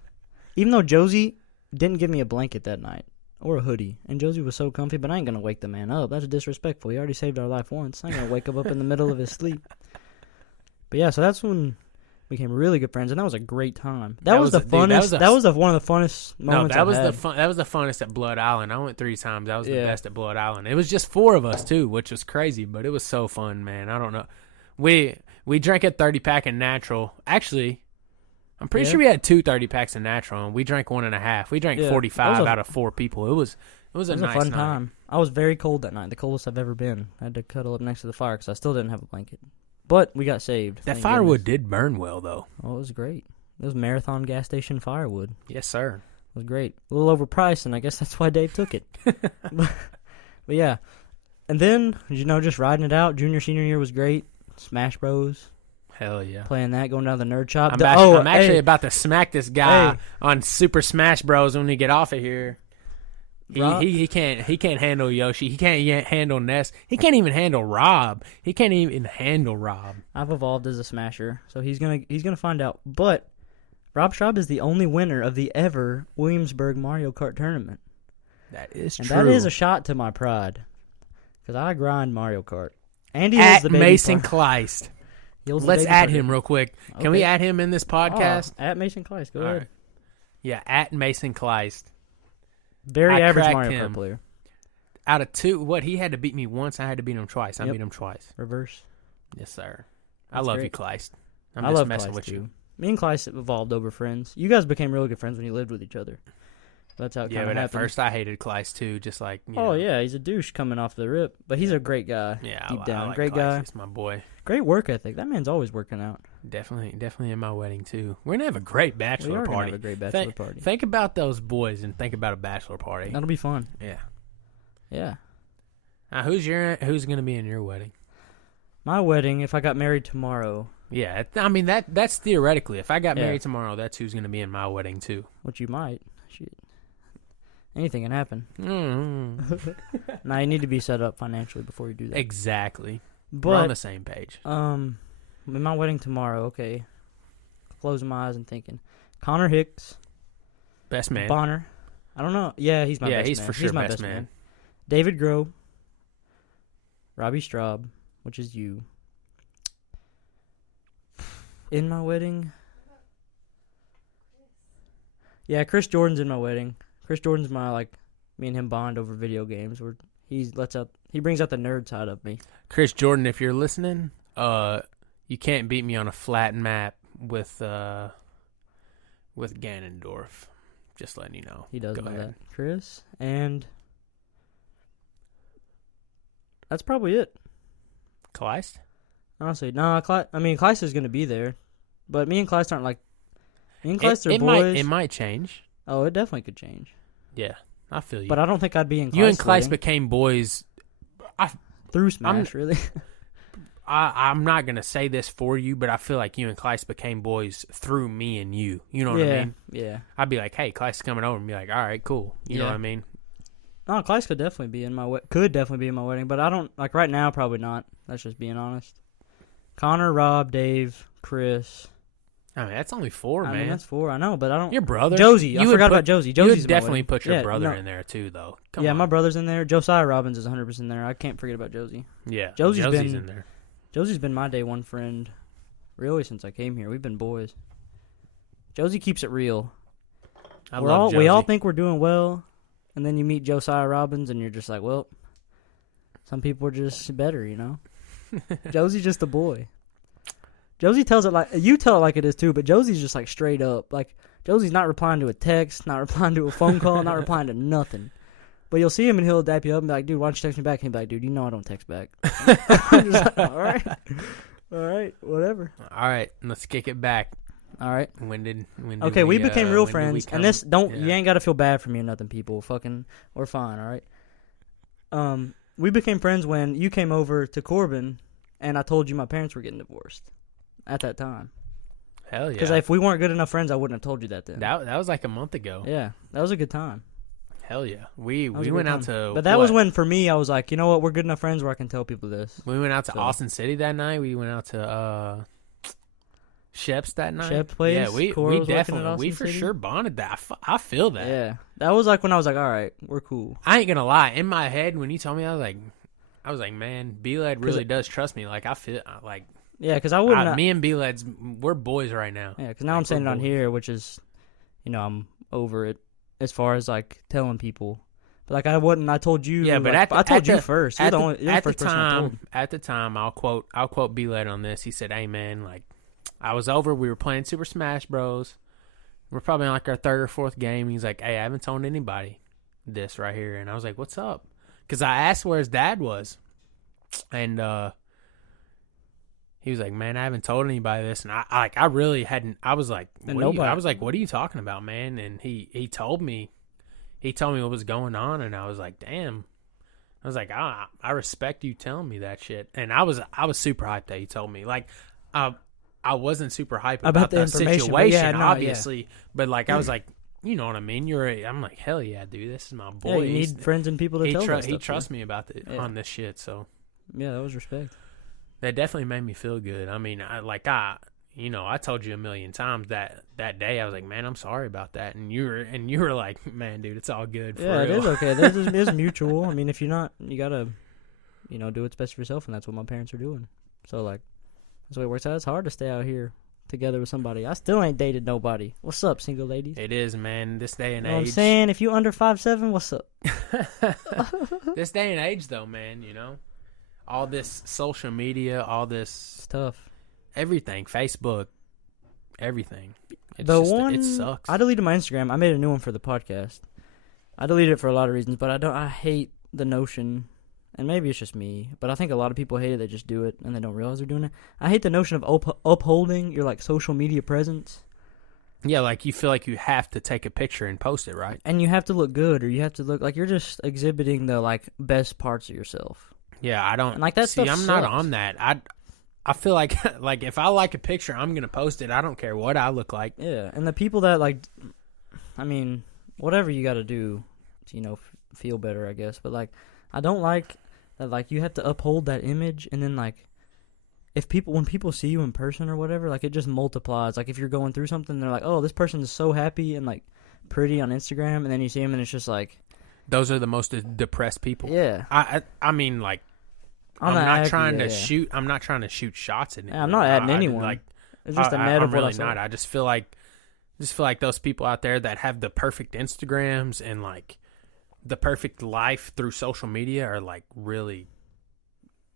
Even though Josie didn't give me a blanket that night or a hoodie, and Josie was so comfy, but I ain't gonna wake the man up. That's disrespectful. He already saved our life once. I ain't gonna wake him up in the middle of his sleep. But yeah, so that's when we became really good friends, and that was a great time. That was the funnest. That was one of the funnest moments. No, that was I've the had. fun. That was the funnest at Blood Island. I went 3 times. That was the Yeah. best at Blood Island. It was just 4 of us too, which was crazy, but it was so fun, man. I don't know. We drank a 30-pack of natural. Actually, I'm pretty Yeah. sure we had 2 30-packs of natural, and we drank 1.5. We drank Yeah. 45 That was a- out of 4 people. It was a It was nice a fun night. time. I was very cold that night, the coldest I've ever been. I had to cuddle up next to the fire because I still didn't have a blanket. But we got saved. That thank firewood goodness. did burn well, though. Oh, it was great. It was Marathon gas station firewood. Yes, sir. It was great. A little overpriced, and I guess that's why Dave took it. but yeah. And then, just riding it out. Junior, senior year was great. Smash Bros. Hell yeah. Playing that, going down to the nerd shop. I'm actually hey, about to smack this guy Hey. on Super Smash Bros. When we get off of here. Rob? He can't handle Yoshi. He can't handle Ness. He can't even handle Rob. He can't even handle Rob. I've evolved as a smasher, so he's gonna find out. But Rob Stroub is the only winner of the ever Williamsburg Mario Kart tournament. That is And true. that is a shot to my pride. Because I grind Mario Kart. Andy at holds the baby Mason part. Kleist. He holds the Let's baby add part. him real quick. Can Okay. we add him in this podcast? At Mason Kleist. Go All ahead. right. Yeah, at Mason Kleist. Very I average cracked Mario him. Kart player. Out of 2, he had to beat me once. I had to beat him twice. I Yep. beat him twice. Reverse. Yes, sir. I That's love great. you, Kleist. I'm I just love messing Kleist with too. you. Me and Kleist have evolved over friends. You guys became really good friends when you lived with each other. That's how it Yeah, kind of but at happened. first I hated Kleist too, just like, you Oh know. yeah, he's a douche coming off the rip, but he's a great guy. Yeah, deep I down, like great Kleist. guy. He's my boy. Great work ethic. That man's always working out. Definitely in my wedding too. We're gonna have a great We bachelor are gonna party. have a great bachelor party. Think about those boys and think about a bachelor party. That'll be fun. Yeah. Yeah. Now, who's gonna be in your wedding? My wedding, if I got married tomorrow, Yeah, I mean that's theoretically. If I got Yeah. married tomorrow, that's who's gonna be in my wedding too. which you might, shit, anything can happen. Mm-hmm. Now you need to be set up financially before you do that. Exactly. We're on the But same page. in my wedding tomorrow, okay, closing my eyes and thinking, Connor Hicks, Best man. Bonner. I don't know. Yeah, he's my Yeah, best he's man. for sure He's my best best man. David Groh, Robbie Straub, which is you. In my wedding. Yeah, Chris Jordan's in my wedding. Chris Jordan's my, like, me and him bond over video games. Where he brings out the nerd side of me. Chris Jordan, if you're listening, you can't beat me on a flat map with Ganondorf. Just letting you know. He does Go know ahead. that. Chris, and that's probably it. Kleist? Honestly, no, Kleist is going to be there. But me and Kleist aren't like... Me and Kleist are It boys. might change. Oh, it definitely could change. Yeah, I feel you. But I don't think I'd be in Kleist's You and Kleist wedding. became boys. Through Smash, really. I'm not going to say this for you, but I feel like you and Kleist became boys through me and you. You know what I mean? Yeah. I'd be like, hey, Kleist's coming over, and be like, all right, cool. You know Yeah. what I mean? No, Kleist could definitely be in my wedding, but I don't, like, right now, probably not. That's just being honest. Connor, Rob, Dave, Chris. I mean, that's only 4, I man. mean, that's 4. I know, but I don't. Your brother. Josie. I forgot about Josie. You Josie's would in my definitely wedding. put your Yeah, brother no. in there, too, though. Come Yeah, on. my brother's in there. Josiah Robbins is 100% there. I can't forget about Josie. Yeah, Josie's in there. Josie's been my day one friend, really, since I came here. We've been boys. Josie keeps it real. We all think we're doing well, and then you meet Josiah Robbins, and you're just like, well, some people are just better, you know? Josie's just a boy. Josie tells it like, you tell it like it is too, but Josie's just like straight up. Like, Josie's not replying to a text, not replying to a phone call, not replying to nothing. But you'll see him and he'll dap you up and be like, dude, why don't you text me back? He'll be like, dude, you know I don't text back. I'm just like, all right, whatever. All right, let's kick it back. All right. When did Okay, we became real when did friends, we and come- this don't yeah. you ain't gotta feel bad for me or nothing, people. Fucking, we're fine, all right. We became friends when you came over to Corbin, and I told you my parents were getting divorced at that time. Hell yeah. Because if we weren't good enough friends, I wouldn't have told you that then. That was like a month ago. Yeah, that was a good time. Hell yeah. We That was a went good out time. to But that was when, for me, I was like, you know what? We're good enough friends where I can tell people this. we went out to So- Austin City that night. We went out to Shep's that night. Shep's place? Yeah, we Cora was working at definitely Austin for City? sure bonded that. I feel that. Yeah, that was like when I was like, all right, we're cool. I ain't gonna lie. In my head, when you told me, I was like, man, B-Led really does trust me. Like I feel like Yeah, because I wouldn't. me and B-Led's we're boys right now. Yeah, because now Like, I'm saying it we're on boys. here, which is, you know, I'm over it as far as like telling people. But like I wouldn't. I told you. Yeah, but like, I told you first. You're At the the, only. You're at the the first person I told. time, at the time, I'll quote B-Led on this. He said, "Hey man, like I was over. We were playing Super Smash Bros. We're probably in like our 3rd or 4th game. He's like, hey, I haven't told anybody this right here. And I was like, what's up? Because I asked where his dad was, and he was like, man, I haven't told anybody this. And I really hadn't. I was like, I was like, what are you talking about, man? And he told me. He told me what was going on, and I was like, damn. I was like, I respect you telling me that shit. And I was super hyped that you told me. Like, I wasn't super hyped about the the information, but situation, yeah, no, obviously. But like, I was like, you know what I mean? I'm like, hell yeah, dude, this is my boy. Yeah, you need friends and people to tell that He stuff trusts to. me about on this shit. So Yeah, that was respect. that definitely made me feel good. I mean, I told you a million times that day. I was like, man, I'm sorry about that. And you were like, man, dude, it's all good. For Yeah, real. it is okay. It is mutual. I mean, if you're not, you gotta, do what's best for yourself, and that's what my parents are doing. So like, that's the way it works out. It's hard to stay out here together with somebody. I still ain't dated nobody. What's up, single ladies? It is, man. This day and You know what I'm age. saying? If you under 5'7", what's up? This day and age, though, man. All this social media, all this It's tough. everything, Facebook, everything. It sucks. I deleted my Instagram. I made a new one for the podcast. I deleted it for a lot of reasons, but I hate the notion, and maybe it's just me, but I think a lot of people hate it. They just do it and they don't realize they're doing it. I hate the notion of upholding your like social media presence, Yeah, like you feel like you have to take a picture and post it, right? and you have to look good, or you have to look like you're just exhibiting the like best parts of yourself. Yeah, I don't And, like, that see. stuff I'm not sucks. on that. I feel like like if I like a picture, I'm gonna post it. I don't care what I look like. Yeah, and the people that like, I mean, whatever you got to do to feel better, I guess. But like, I don't like that. Like, you have to uphold that image, and then like, when people see you in person or whatever, like it just multiplies. Like if you're going through something, they're like, oh, this person is so happy and like pretty on Instagram, and then you see them, and it's just like, Those are the most depressed people. yeah, I mean, like, I'm not trying to shoot. I'm not trying to shoot shots at it. Yeah, I'm not adding anyone. Like, it's just a net I'm of what really I saw. not. I just feel like just feel like those people out there that have the perfect Instagrams and like the perfect life through social media are like really,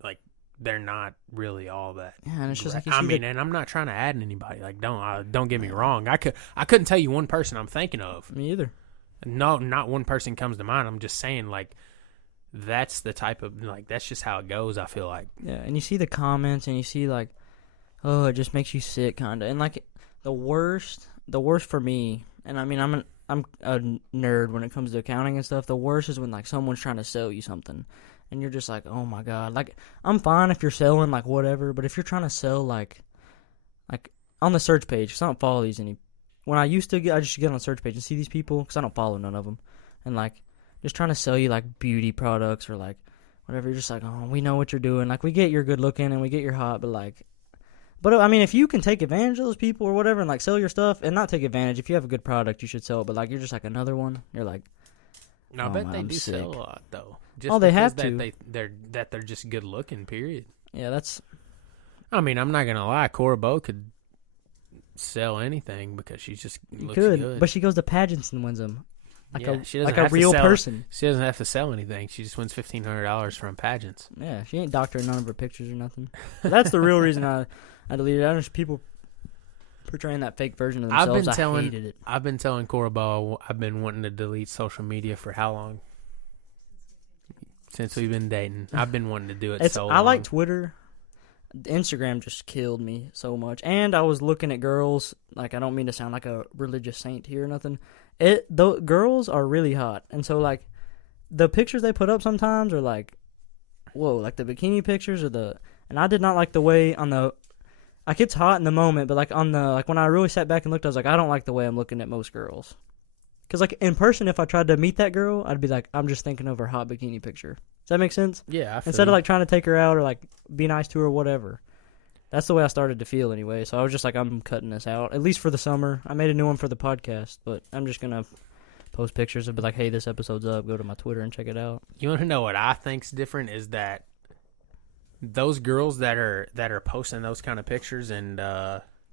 like they're not really all that. Yeah, and it's just like you I see mean, and I'm not trying to add anybody. Like, don't get me wrong. I couldn't tell you one person I'm thinking of. Me either. No, not one person comes to mind. I'm just saying, like, that's the type of, like, that's just how it goes, I feel like. Yeah, and you see the comments, and you see, like, oh, it just makes you sick, kind of. And, like, the worst for me, and, I mean, I'm a nerd when it comes to accounting and stuff. The worst is when, like, someone's trying to sell you something, and you're just like, oh, my God. Like, I'm fine if you're selling, like, whatever, but if you're trying to sell, like on the search page, because I don't follow these any. When I used to I just get on the search page and see these people, because I don't follow none of them, and, like, just trying to sell you, like, beauty products or, like, whatever. You're just like, oh, we know what you're doing. Like, we get you're good looking and we get you're hot, but, like, I mean, if you can take advantage of those people or whatever and, like, sell your stuff, and not take advantage, if you have a good product, you should sell it, but, like, you're just, like, another one. You're like, No, I oh, bet man, they I'm do sick. sell a lot, though. Just Oh, they have because to. They're just good looking, period. yeah, that's, I mean, I'm not going to lie. Cora Bow could sell anything because she's just you looks could, good. but she goes to pageants and wins them. Like Yeah, she doesn't like a have to real sell- person. She doesn't have to sell anything. She just wins $1,500 from pageants. Yeah, she ain't doctoring none of her pictures or nothing. That's the real reason I deleted it. I just people portraying that fake version of I've themselves. been I hated it. I've been telling Cora Bow I've been wanting to delete social media for how long? Since we've been dating. I've been wanting to do it so long. I like Twitter. Instagram just killed me so much. And I was looking at girls, like, I don't mean to sound like a religious saint here or nothing. The girls are really hot. And so, like, the pictures they put up sometimes are like, whoa, like the bikini pictures and I did not like the way like, it's hot in the moment, but, like, when I really sat back and looked, I was like, I don't like the way I'm looking at most girls. Because, like, in person, if I tried to meet that girl, I'd be like, I'm just thinking of her hot bikini picture. Does that make sense? Yeah, I feel Instead you. of, like, trying to take her out or, like, be nice to her or whatever. That's the way I started to feel anyway. So I was just like, I'm cutting this out, at least for the summer. I made a new one for the podcast, but I'm just going to post pictures and be like, hey, this episode's up. Go to my Twitter and check it out. You want to know what I think's different is that those girls that are posting those kind of pictures and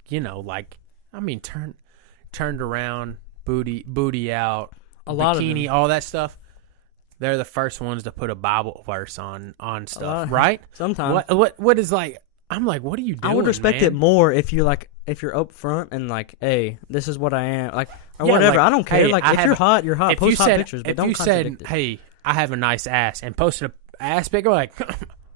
you know, like, I mean, turned around, booty out, A lot of bikini, them. all that stuff. They're the first ones to put a Bible verse on stuff, right? Sometimes. What is, like, I'm like, what are you doing? I would respect man? it more if you're up front and, like, hey, this is what I am, like, or Yeah, whatever. like, I don't care. hey, like, I if have you're a- hot, you're hot. If Post you hot said, pictures, but if don't you contradict said, it. hey, I have a nice ass, and posted a ass pic, like,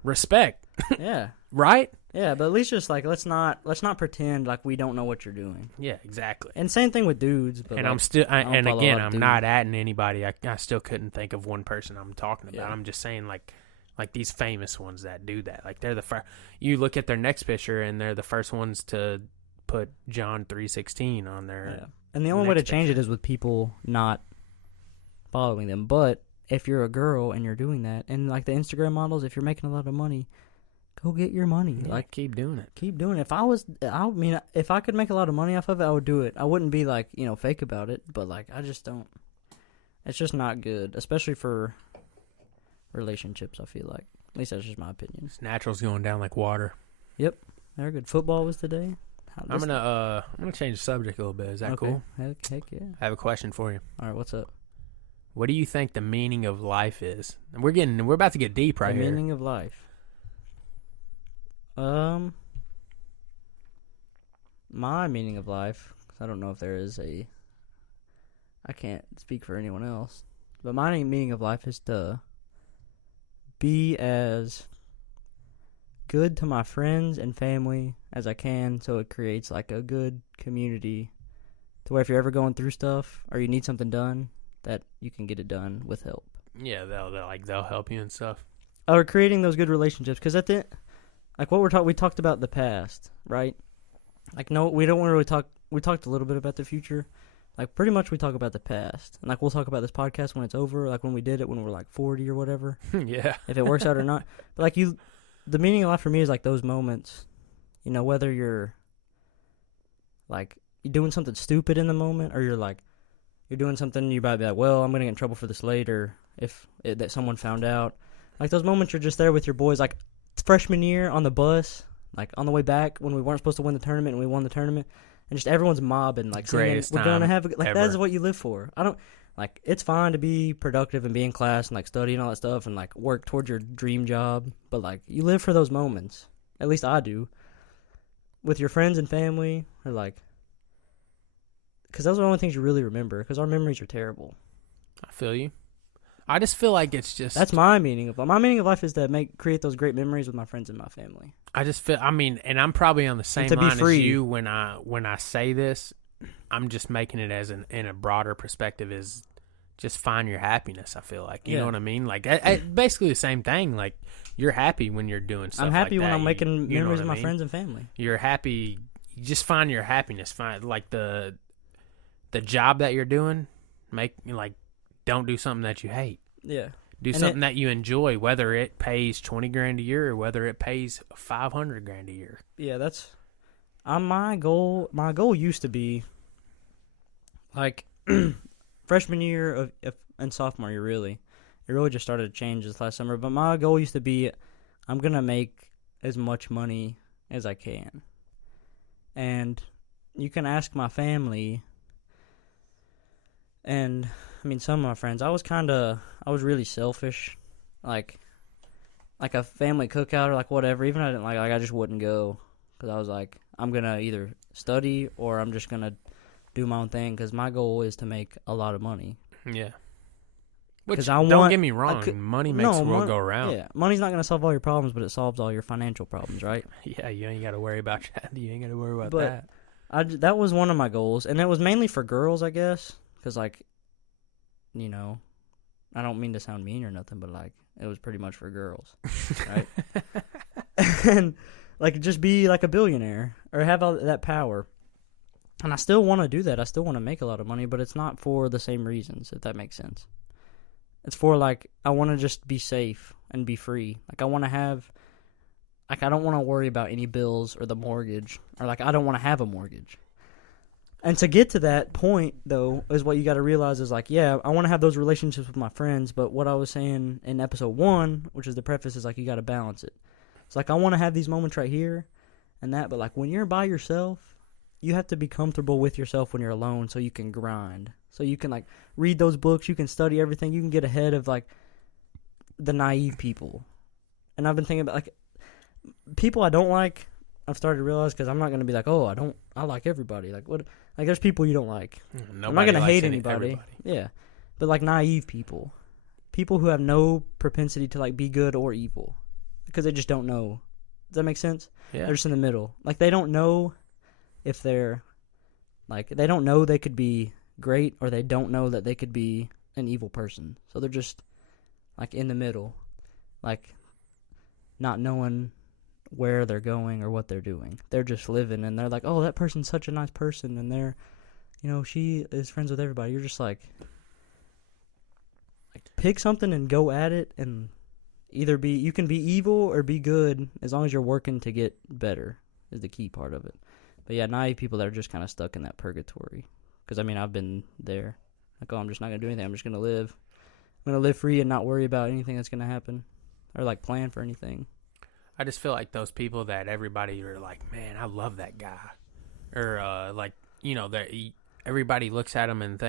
respect, Yeah, right? yeah. But at least just, like, let's not pretend like we don't know what you're doing. Yeah, exactly. And same thing with dudes. But, And like, I'm still, don't and follow again, a lot of I'm not dudes. adding anybody. I still couldn't think of one person I'm talking about. Yeah. I'm just saying, like these famous ones that do that. Like, they're the first. You look at their next picture, and they're the first ones to put John 3:16 on their. Yeah. And the only way to next change picture. it is with people not following them. But if you're a girl and you're doing that, and, like, the Instagram models, if you're making a lot of money, go get your money. Yeah, Like, keep doing it. keep doing it. I mean, if I could make a lot of money off of it, I would do it. I wouldn't be, like, fake about it. But, like, I just don't. It's just not good, especially for relationships, I feel like. At least that's just my opinion. This natural's going down like water. Very good. Football was today. I'm gonna change the subject a little bit. Is that cool? Heck yeah. I have a question for you. All right, what's up? What do you think the meaning of life is? And we're about to get deep right the here. meaning of life. My meaning of life, 'cause I don't know if there is I can't speak for anyone else, but my meaning of life is to be as good to my friends and family as I can, so it creates, like, a good community to where if you're ever going through stuff or you need something done, that you can get it done with help. Yeah, they'll help you and stuff. Or creating those good relationships, because like what we talked about the past, right? Like, no, we don't really talk. We talked a little bit about the future. Like, pretty much we talk about the past, and, like, we'll talk about this podcast when it's over, like when we did it when we're like 40 or whatever, Yeah. if it works out or not. But, like, the meaning of life for me is, like, those moments. Whether you're, like, you're doing something stupid in the moment, or you're doing something you might be like, well, I'm gonna get in trouble for this later if that someone found out. Like, those moments you're just there with your boys, like freshman year on the bus, like on the way back when we weren't supposed to win the tournament and we won the tournament, and just everyone's mobbing, like singing, Greatest we're gonna time have like ever. that's what you live for. I don't like it's fine to be productive and be in class and like study and all that stuff and like work towards your dream job, but like you live for those moments. At least I do. With your friends and family, or like, because those are the only things you really remember. Because our memories are terrible. I feel you. I just feel like it's just. That's my meaning of life. My meaning of life is to create those great memories with my friends and my family. I just feel. I mean, and I'm probably on the same to be line free. as you when I say this. I'm just making it as in a broader perspective is just find your happiness. I feel like you know what I mean. Like basically the same thing. Like you're happy when you're doing stuff. I'm happy like when that. I'm making You know memories what with I my mean? friends and family. You're happy. You just find your happiness. Find like the job that you're doing. Don't do something that you hate. Yeah. Do something that you enjoy, whether it pays $20,000 a year or whether it pays $500,000 a year. Yeah, that's my goal. My goal used to be like freshman year and sophomore year. Really, it really just started to change this last summer. But my goal used to be, I'm gonna make as much money as I can. And you can ask my family, and I mean some of my friends. I was really selfish, like a family cookout or like whatever. Even if I didn't like I just wouldn't go because I was like, I'm gonna either study or I'm just gonna do my own thing because my goal is to make a lot of money. Yeah. Which, 'Cause don't get me wrong, money makes the world money, go around. Yeah, money's not gonna solve all your problems, but it solves all your financial problems, right? Yeah, you ain't got to worry about that. You ain't got to worry about But that. that was one of my goals, and it was mainly for girls, I guess, because like, you know, I don't mean to sound mean or nothing, but like it was pretty much for girls, right? And like just be like a billionaire or have all that power. And I still want to do that. I still want to make a lot of money, but it's not for the same reasons, if that makes sense. It's for like I want to just be safe and be free. Like I want to have, like I don't want to worry about any bills or the mortgage, or like I don't want to have a mortgage. And to get to that point, though, is what you got to realize is like, yeah, I want to have those relationships with my friends, but what I was saying in episode 1, which is the preface, is like you got to balance it. It's like I want to have these moments right here and that, but like when you're by yourself, you have to be comfortable with yourself when you're alone so you can grind. So you can like read those books, you can study everything, you can get ahead of like the naive people. And I've been thinking about like people I don't like, I've started to realize, because I'm not going to be like, oh, I like everybody. Like what? Like there's people you don't like. I'm not going to hate anybody. Everybody. Yeah. But like naive people. People who have no propensity to like be good or evil. Because they just don't know. Does that make sense? Yeah. They're just in the middle. Like they don't know if they're like they don't know they could be great, or they don't know that they could be an evil person. So they're just like in the middle, like not knowing where they're going or what they're doing. They're just living, and they're like, oh, that person's such a nice person, and they're, you know, she is friends with everybody. You're just like pick something and go at it, and either you can be evil or be good as long as you're working to get better is the key part of it. But yeah, naive people that are just kind of stuck in that purgatory. Because, I mean, I've been there. Like, oh, I'm just not going to do anything. I'm just going to live. I'm going to live free and not worry about anything that's going to happen. Or, like, plan for anything. I just feel like those people that everybody are like, man, I love that guy. Or, like, you know, everybody looks at them and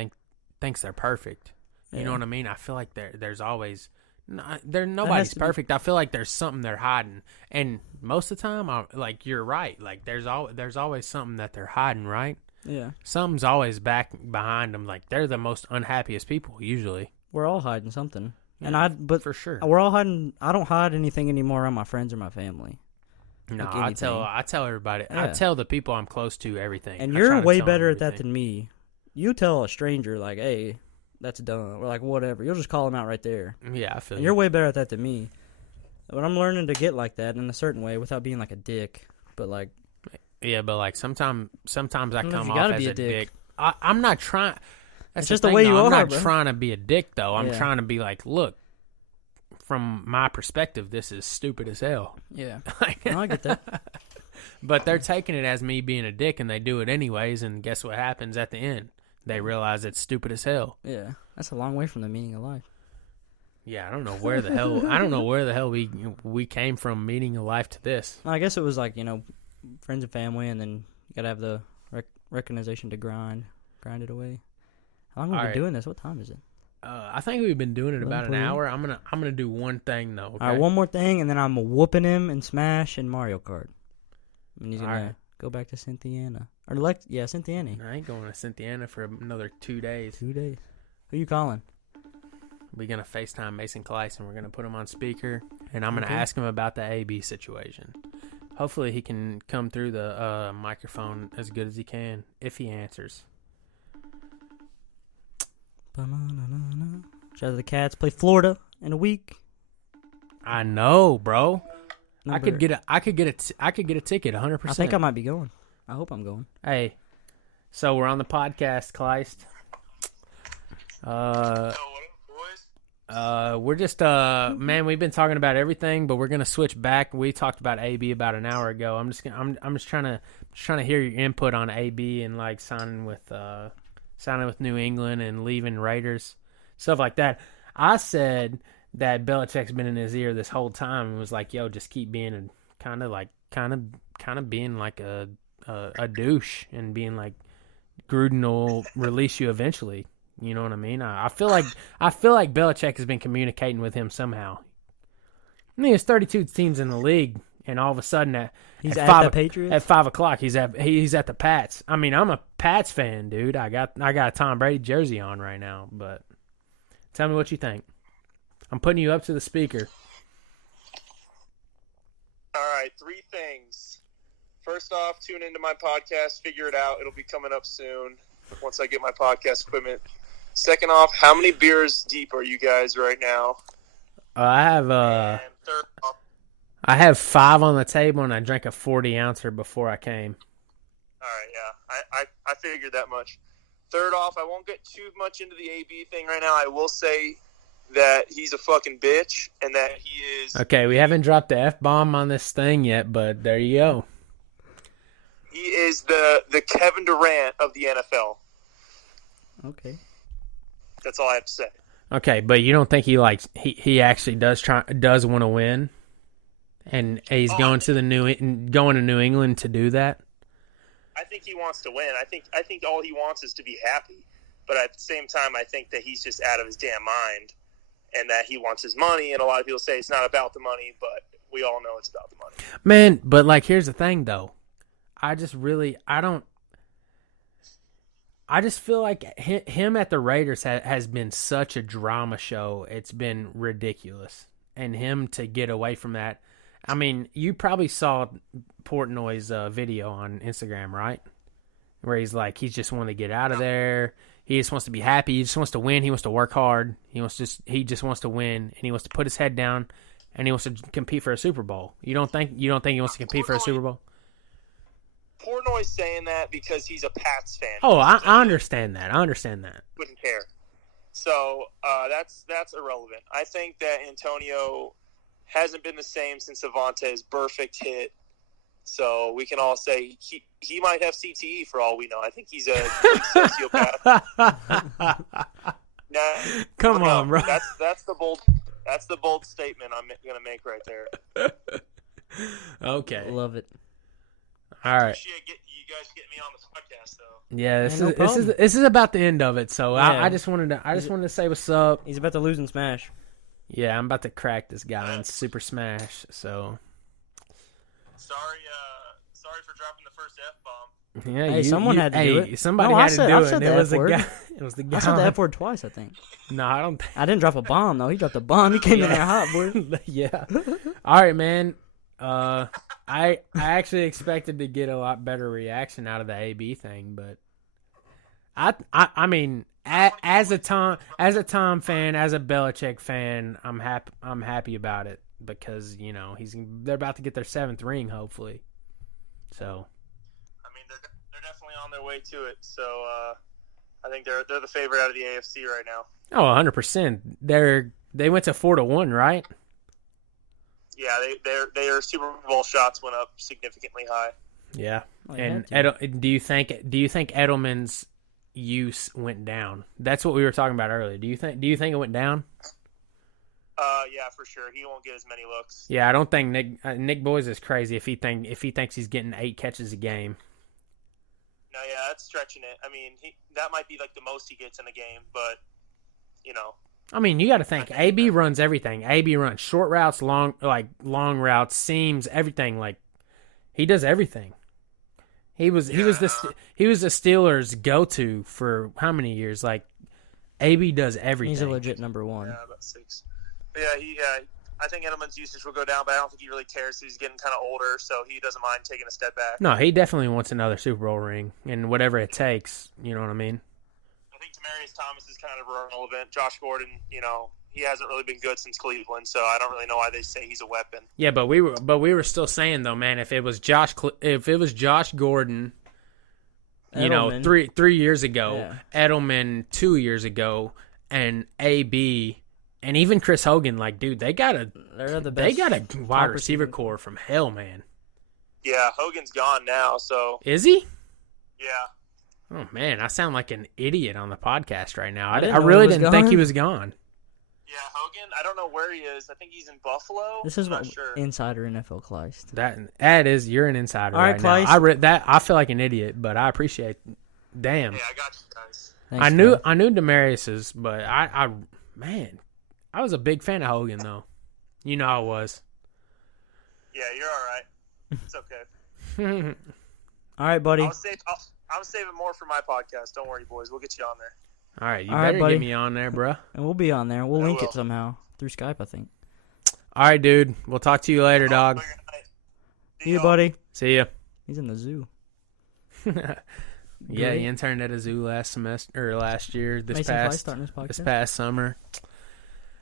thinks they're perfect. You know what I mean? I feel like there's always... nobody's perfect. I feel like there's something they're hiding, and most of the time, like you're right. Like there's always something that they're hiding, right? Yeah. Something's always back behind them. Like they're the most unhappiest people usually. We're all hiding something, Yeah, but for sure, we're all hiding. I don't hide anything anymore around my friends or my family. No, Like I tell everybody. Yeah. I tell the people I'm close to everything. And I you're try to way tell them better at that everything. than me. You tell a stranger like, "Hey, that's dumb," or like whatever. You'll just call them out right there. Yeah, I feel. And you're way better at that than me. But I'm learning to get like that in a certain way without being like a dick. But like, yeah, but like sometimes I Sometimes come you off gotta as be a a dick. dick. I'm not trying. That's It's just the the way thing, you though. I'm are, not bro. trying to be a dick though. I'm Yeah. trying to be like, look, from my perspective, this is stupid as hell. yeah, Like- no, I get that. But they're taking it as me being a dick, and they do it anyways. And guess what happens at the end? They realize it's stupid as hell. Yeah, that's a long way from the meaning of life. Yeah, I don't know where the hell we came from meaning of life to this. I guess it was like, you know, friends and family, and then you gotta have the recognition to grind it away. How long have we All been right. doing this? What time is it? I think we've been doing it about an 11:40. hour. I'm gonna do one thing though. Okay? All right, one more thing, and then I'm whooping him in Smash and Mario Kart. And he's All gonna right. go back to Cynthiana. Or Cynthiana. I ain't going to Cynthiana for another 2 days. 2 days. Who you calling? We're gonna FaceTime Mason Kleiss and we're gonna put him on speaker, and I'm gonna Okay. ask him about the AB situation. Hopefully he can come through the microphone as good as he can if he answers. Shout out to the Cats. Play Florida in a week. I know, bro. I Number- could get a ticket 100%. I think I might be going. I hope I'm going. Hey, so we're on the podcast, Kleist. Yo, what up, boys? We're just man, we've been talking about everything, but we're gonna switch back. We talked about AB about an hour ago. I'm just trying to hear your input on AB and like signing with New England and leaving Raiders, stuff like that. I said that Belichick's been in his ear this whole time and was like, "Yo, just keep being a kind of being like a douche and being like Gruden will release you eventually." You know what I mean? I feel like Belichick has been communicating with him somehow. I mean, there's 32 teams in the league, and all of a sudden He's at at five- the Patriots? At 5 o'clock, he's at the Pats. I mean, I'm a Pats fan, dude. I got a Tom Brady jersey on right now, but tell me what you think. I'm putting you up to the speaker. All right, 3 things. First off, tune into my podcast. Figure it out. It'll be coming up soon once I get my podcast equipment. Second off, how many beers deep are you guys right now? And third off, I have 5 on the table, and I drank a 40-ouncer before I came. all right, yeah, I figured that much. Third off, I won't get too much into the AB thing right now. I will say that he's a fucking bitch and that he is. Okay, we haven't dropped the F-bomb on this thing yet, but there you go. He is the Kevin Durant of the NFL. Okay. That's all I have to say. Okay, but you don't think he actually does want to win, and he's going to New England to do that? I think he wants to win. I think all he wants is to be happy. But at the same time, I think that he's just out of his damn mind, and that he wants his money. And a lot of people say it's not about the money, but we all know it's about the money. Man, but like, here's the thing, though. I just feel like him at the Raiders has been such a drama show. It's been ridiculous. And him to get away from that. I mean, you probably saw Portnoy's video on Instagram, right? Where he's like, he just wanted to get out of there. He just wants to be happy. He just wants to win. He wants to work hard. He just wants to win, and he wants to put his head down, and he wants to compete for a Super Bowl. You don't think he wants to compete for a Super Bowl? Portnoy's saying that because he's a Pats fan. Oh, I understand that. Wouldn't care. So that's irrelevant. I think that Antonio hasn't been the same since Avante's perfect hit. So we can all say he might have CTE for all we know. I think he's a sociopath. Now, Come on, bro. That's the bold statement I'm gonna make right there. Okay. Love it. All right. Appreciate you guys getting me on this podcast though. Yeah, no this is about the end of it. So Yeah. I just wanted to say what's up. He's about to lose in Smash. Yeah, I'm about to crack this guy in Super Smash. So Sorry for dropping the first F-bomb. yeah, Hey, someone had to do it. Somebody No, had I said- to do I've it. said And the it was the F word. guy. It was the guy. I said the F word twice, I think. No, I don't. I didn't drop a bomb, though. He dropped a bomb. He came in there hot, boy. Yeah. All right, man. I actually expected to get a lot better reaction out of the AB thing, but I mean, as a Tom fan, as a Belichick fan, I'm happy about it because they're about to get their 7th ring, hopefully. So. I mean, they're definitely on their way to it. So I think they're the favorite out of the AFC right now. Oh, 100%. They went to 4-1, right? Yeah, their Super Bowl shots went up significantly high. Yeah. Oh, they And had to. do you think Edelman's use went down? That's what we were talking about earlier. Do you think it went down? Yeah, for sure. He won't get as many looks. Yeah, I don't think Nick Boys is crazy if he thinks he's getting 8 catches a game. No, yeah, that's stretching it. I mean, that might be like the most he gets in a game, but you know. I mean, you got to think. AB runs everything. AB runs short routes, long routes, seams, everything. Like he does everything. He was the Steelers' go-to for how many years? Like AB does everything. He's a legit number one. Yeah, about 6. But yeah, I think Edelman's usage will go down, but I don't think he really cares. He's getting kind of older, so he doesn't mind taking a step back. No, he definitely wants another Super Bowl ring, and whatever it takes. You know what I mean? I think Demaryius Thomas is kind of irrelevant. Josh Gordon, he hasn't really been good since Cleveland, so I don't really know why they say he's a weapon. Yeah, but we were still saying though, man, if it was Josh Gordon, Edelman. 3 years ago, Edelman 2 years ago, and AB, and even Chris Hogan, like, dude, they got a wide receiver core from hell, man. Yeah, Hogan's gone now, so is he? Yeah. Oh man, I sound like an idiot on the podcast right now. I didn't really didn't think he was gone. Yeah, Hogan, I don't know where he is. I think he's in Buffalo. This is I'm not sure. Insider NFL Kleist. That is, you're an insider all right now. Kleist. I read that. I feel like an idiot, but I appreciate. Damn. Yeah, I got you guys. Thanks, I knew bro. Demaryius's, but I was a big fan of Hogan though. You know I was. Yeah, you're all right. It's okay. All right, buddy. I'm saving more for my podcast. Don't worry, boys. We'll get you on there. All right, you All right, better buddy. get me on there, bro. And we'll be on there. We'll link will. it somehow through Skype, I think. All right, dude. We'll talk to you later, dog. See you, buddy. See ya. He's in the zoo. Yeah, he interned at a zoo last year. Mason Kleist starting his podcast. This past summer.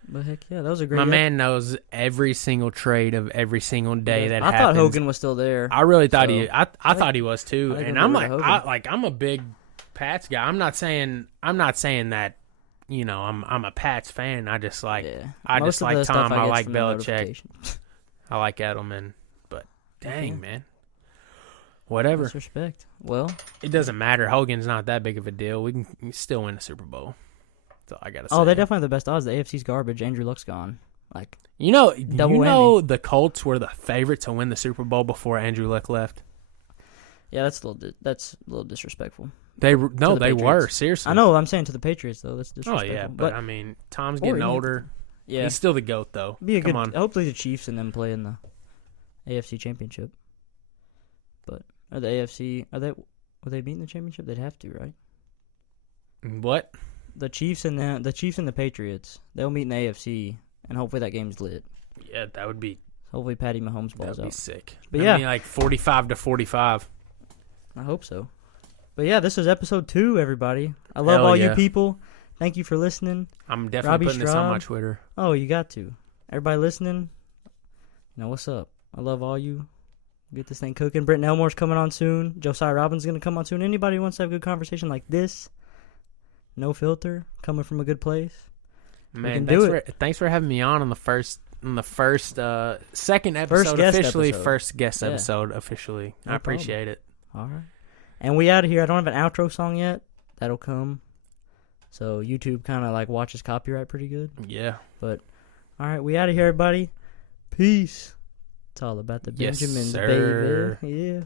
But heck yeah, that was a great. My man knows every single trade of every single day that I happens. thought Hogan was still there. I really thought so. I thought he was too, I think and we'll I'm go to like, Hogan. I'm a big Pats guy. I'm not saying that, I'm a Pats fan. I just like I Most just of like the stuff Tom. I get like from the Belichick. notifications. I like Edelman, but dang Mhm. man, whatever. Disrespect. Well, It doesn't matter. Hogan's not that big of a deal. We can still win the Super Bowl. That's all I gotta say. they definitely have the best odds. The AFC's garbage. Andrew Luck's gone. Like Double whammy. the Colts were the favorite to win the Super Bowl before Andrew Luck left. yeah, that's a little disrespectful. They the were Patriots. seriously. I know. I'm saying to the Patriots though. That's Oh disrespectful. yeah, but I mean, Tom's Or getting even- older. yeah, He's still the GOAT though. be a Come good. on. Hopefully the Chiefs and them play in the AFC Championship. But are the AFC? Will they meet in the championship? They'd have to, right? What? The Chiefs and the Patriots. They'll meet in the AFC, and hopefully that game's lit. Yeah, that would be Hopefully Patty Mahomes balls be out. sick. But That'd yeah. be like 45-45. I hope so. But yeah, this is episode 2, everybody. I love Hell all yeah. you people. Thank you for listening. I'm definitely Robbie putting this on my Stroub. Twitter. Oh, you got to. Everybody listening, what's up? I love all you. Get this thing cooking. Britton Elmore's coming on soon. Josiah Robbins is going to come on soon. Anybody who wants to have a good conversation like this, no filter, coming from a good place. Man, can thanks for having me on the second episode guest officially, episode. first guest Yeah. episode officially. No I appreciate it. All right. And we out of here. I don't have an outro song yet. That'll come. So YouTube kind of like watches copyright pretty good. Yeah. But all right, we out of here, everybody. Peace. It's all about the Yes, Benjamins, sir. baby. Yeah.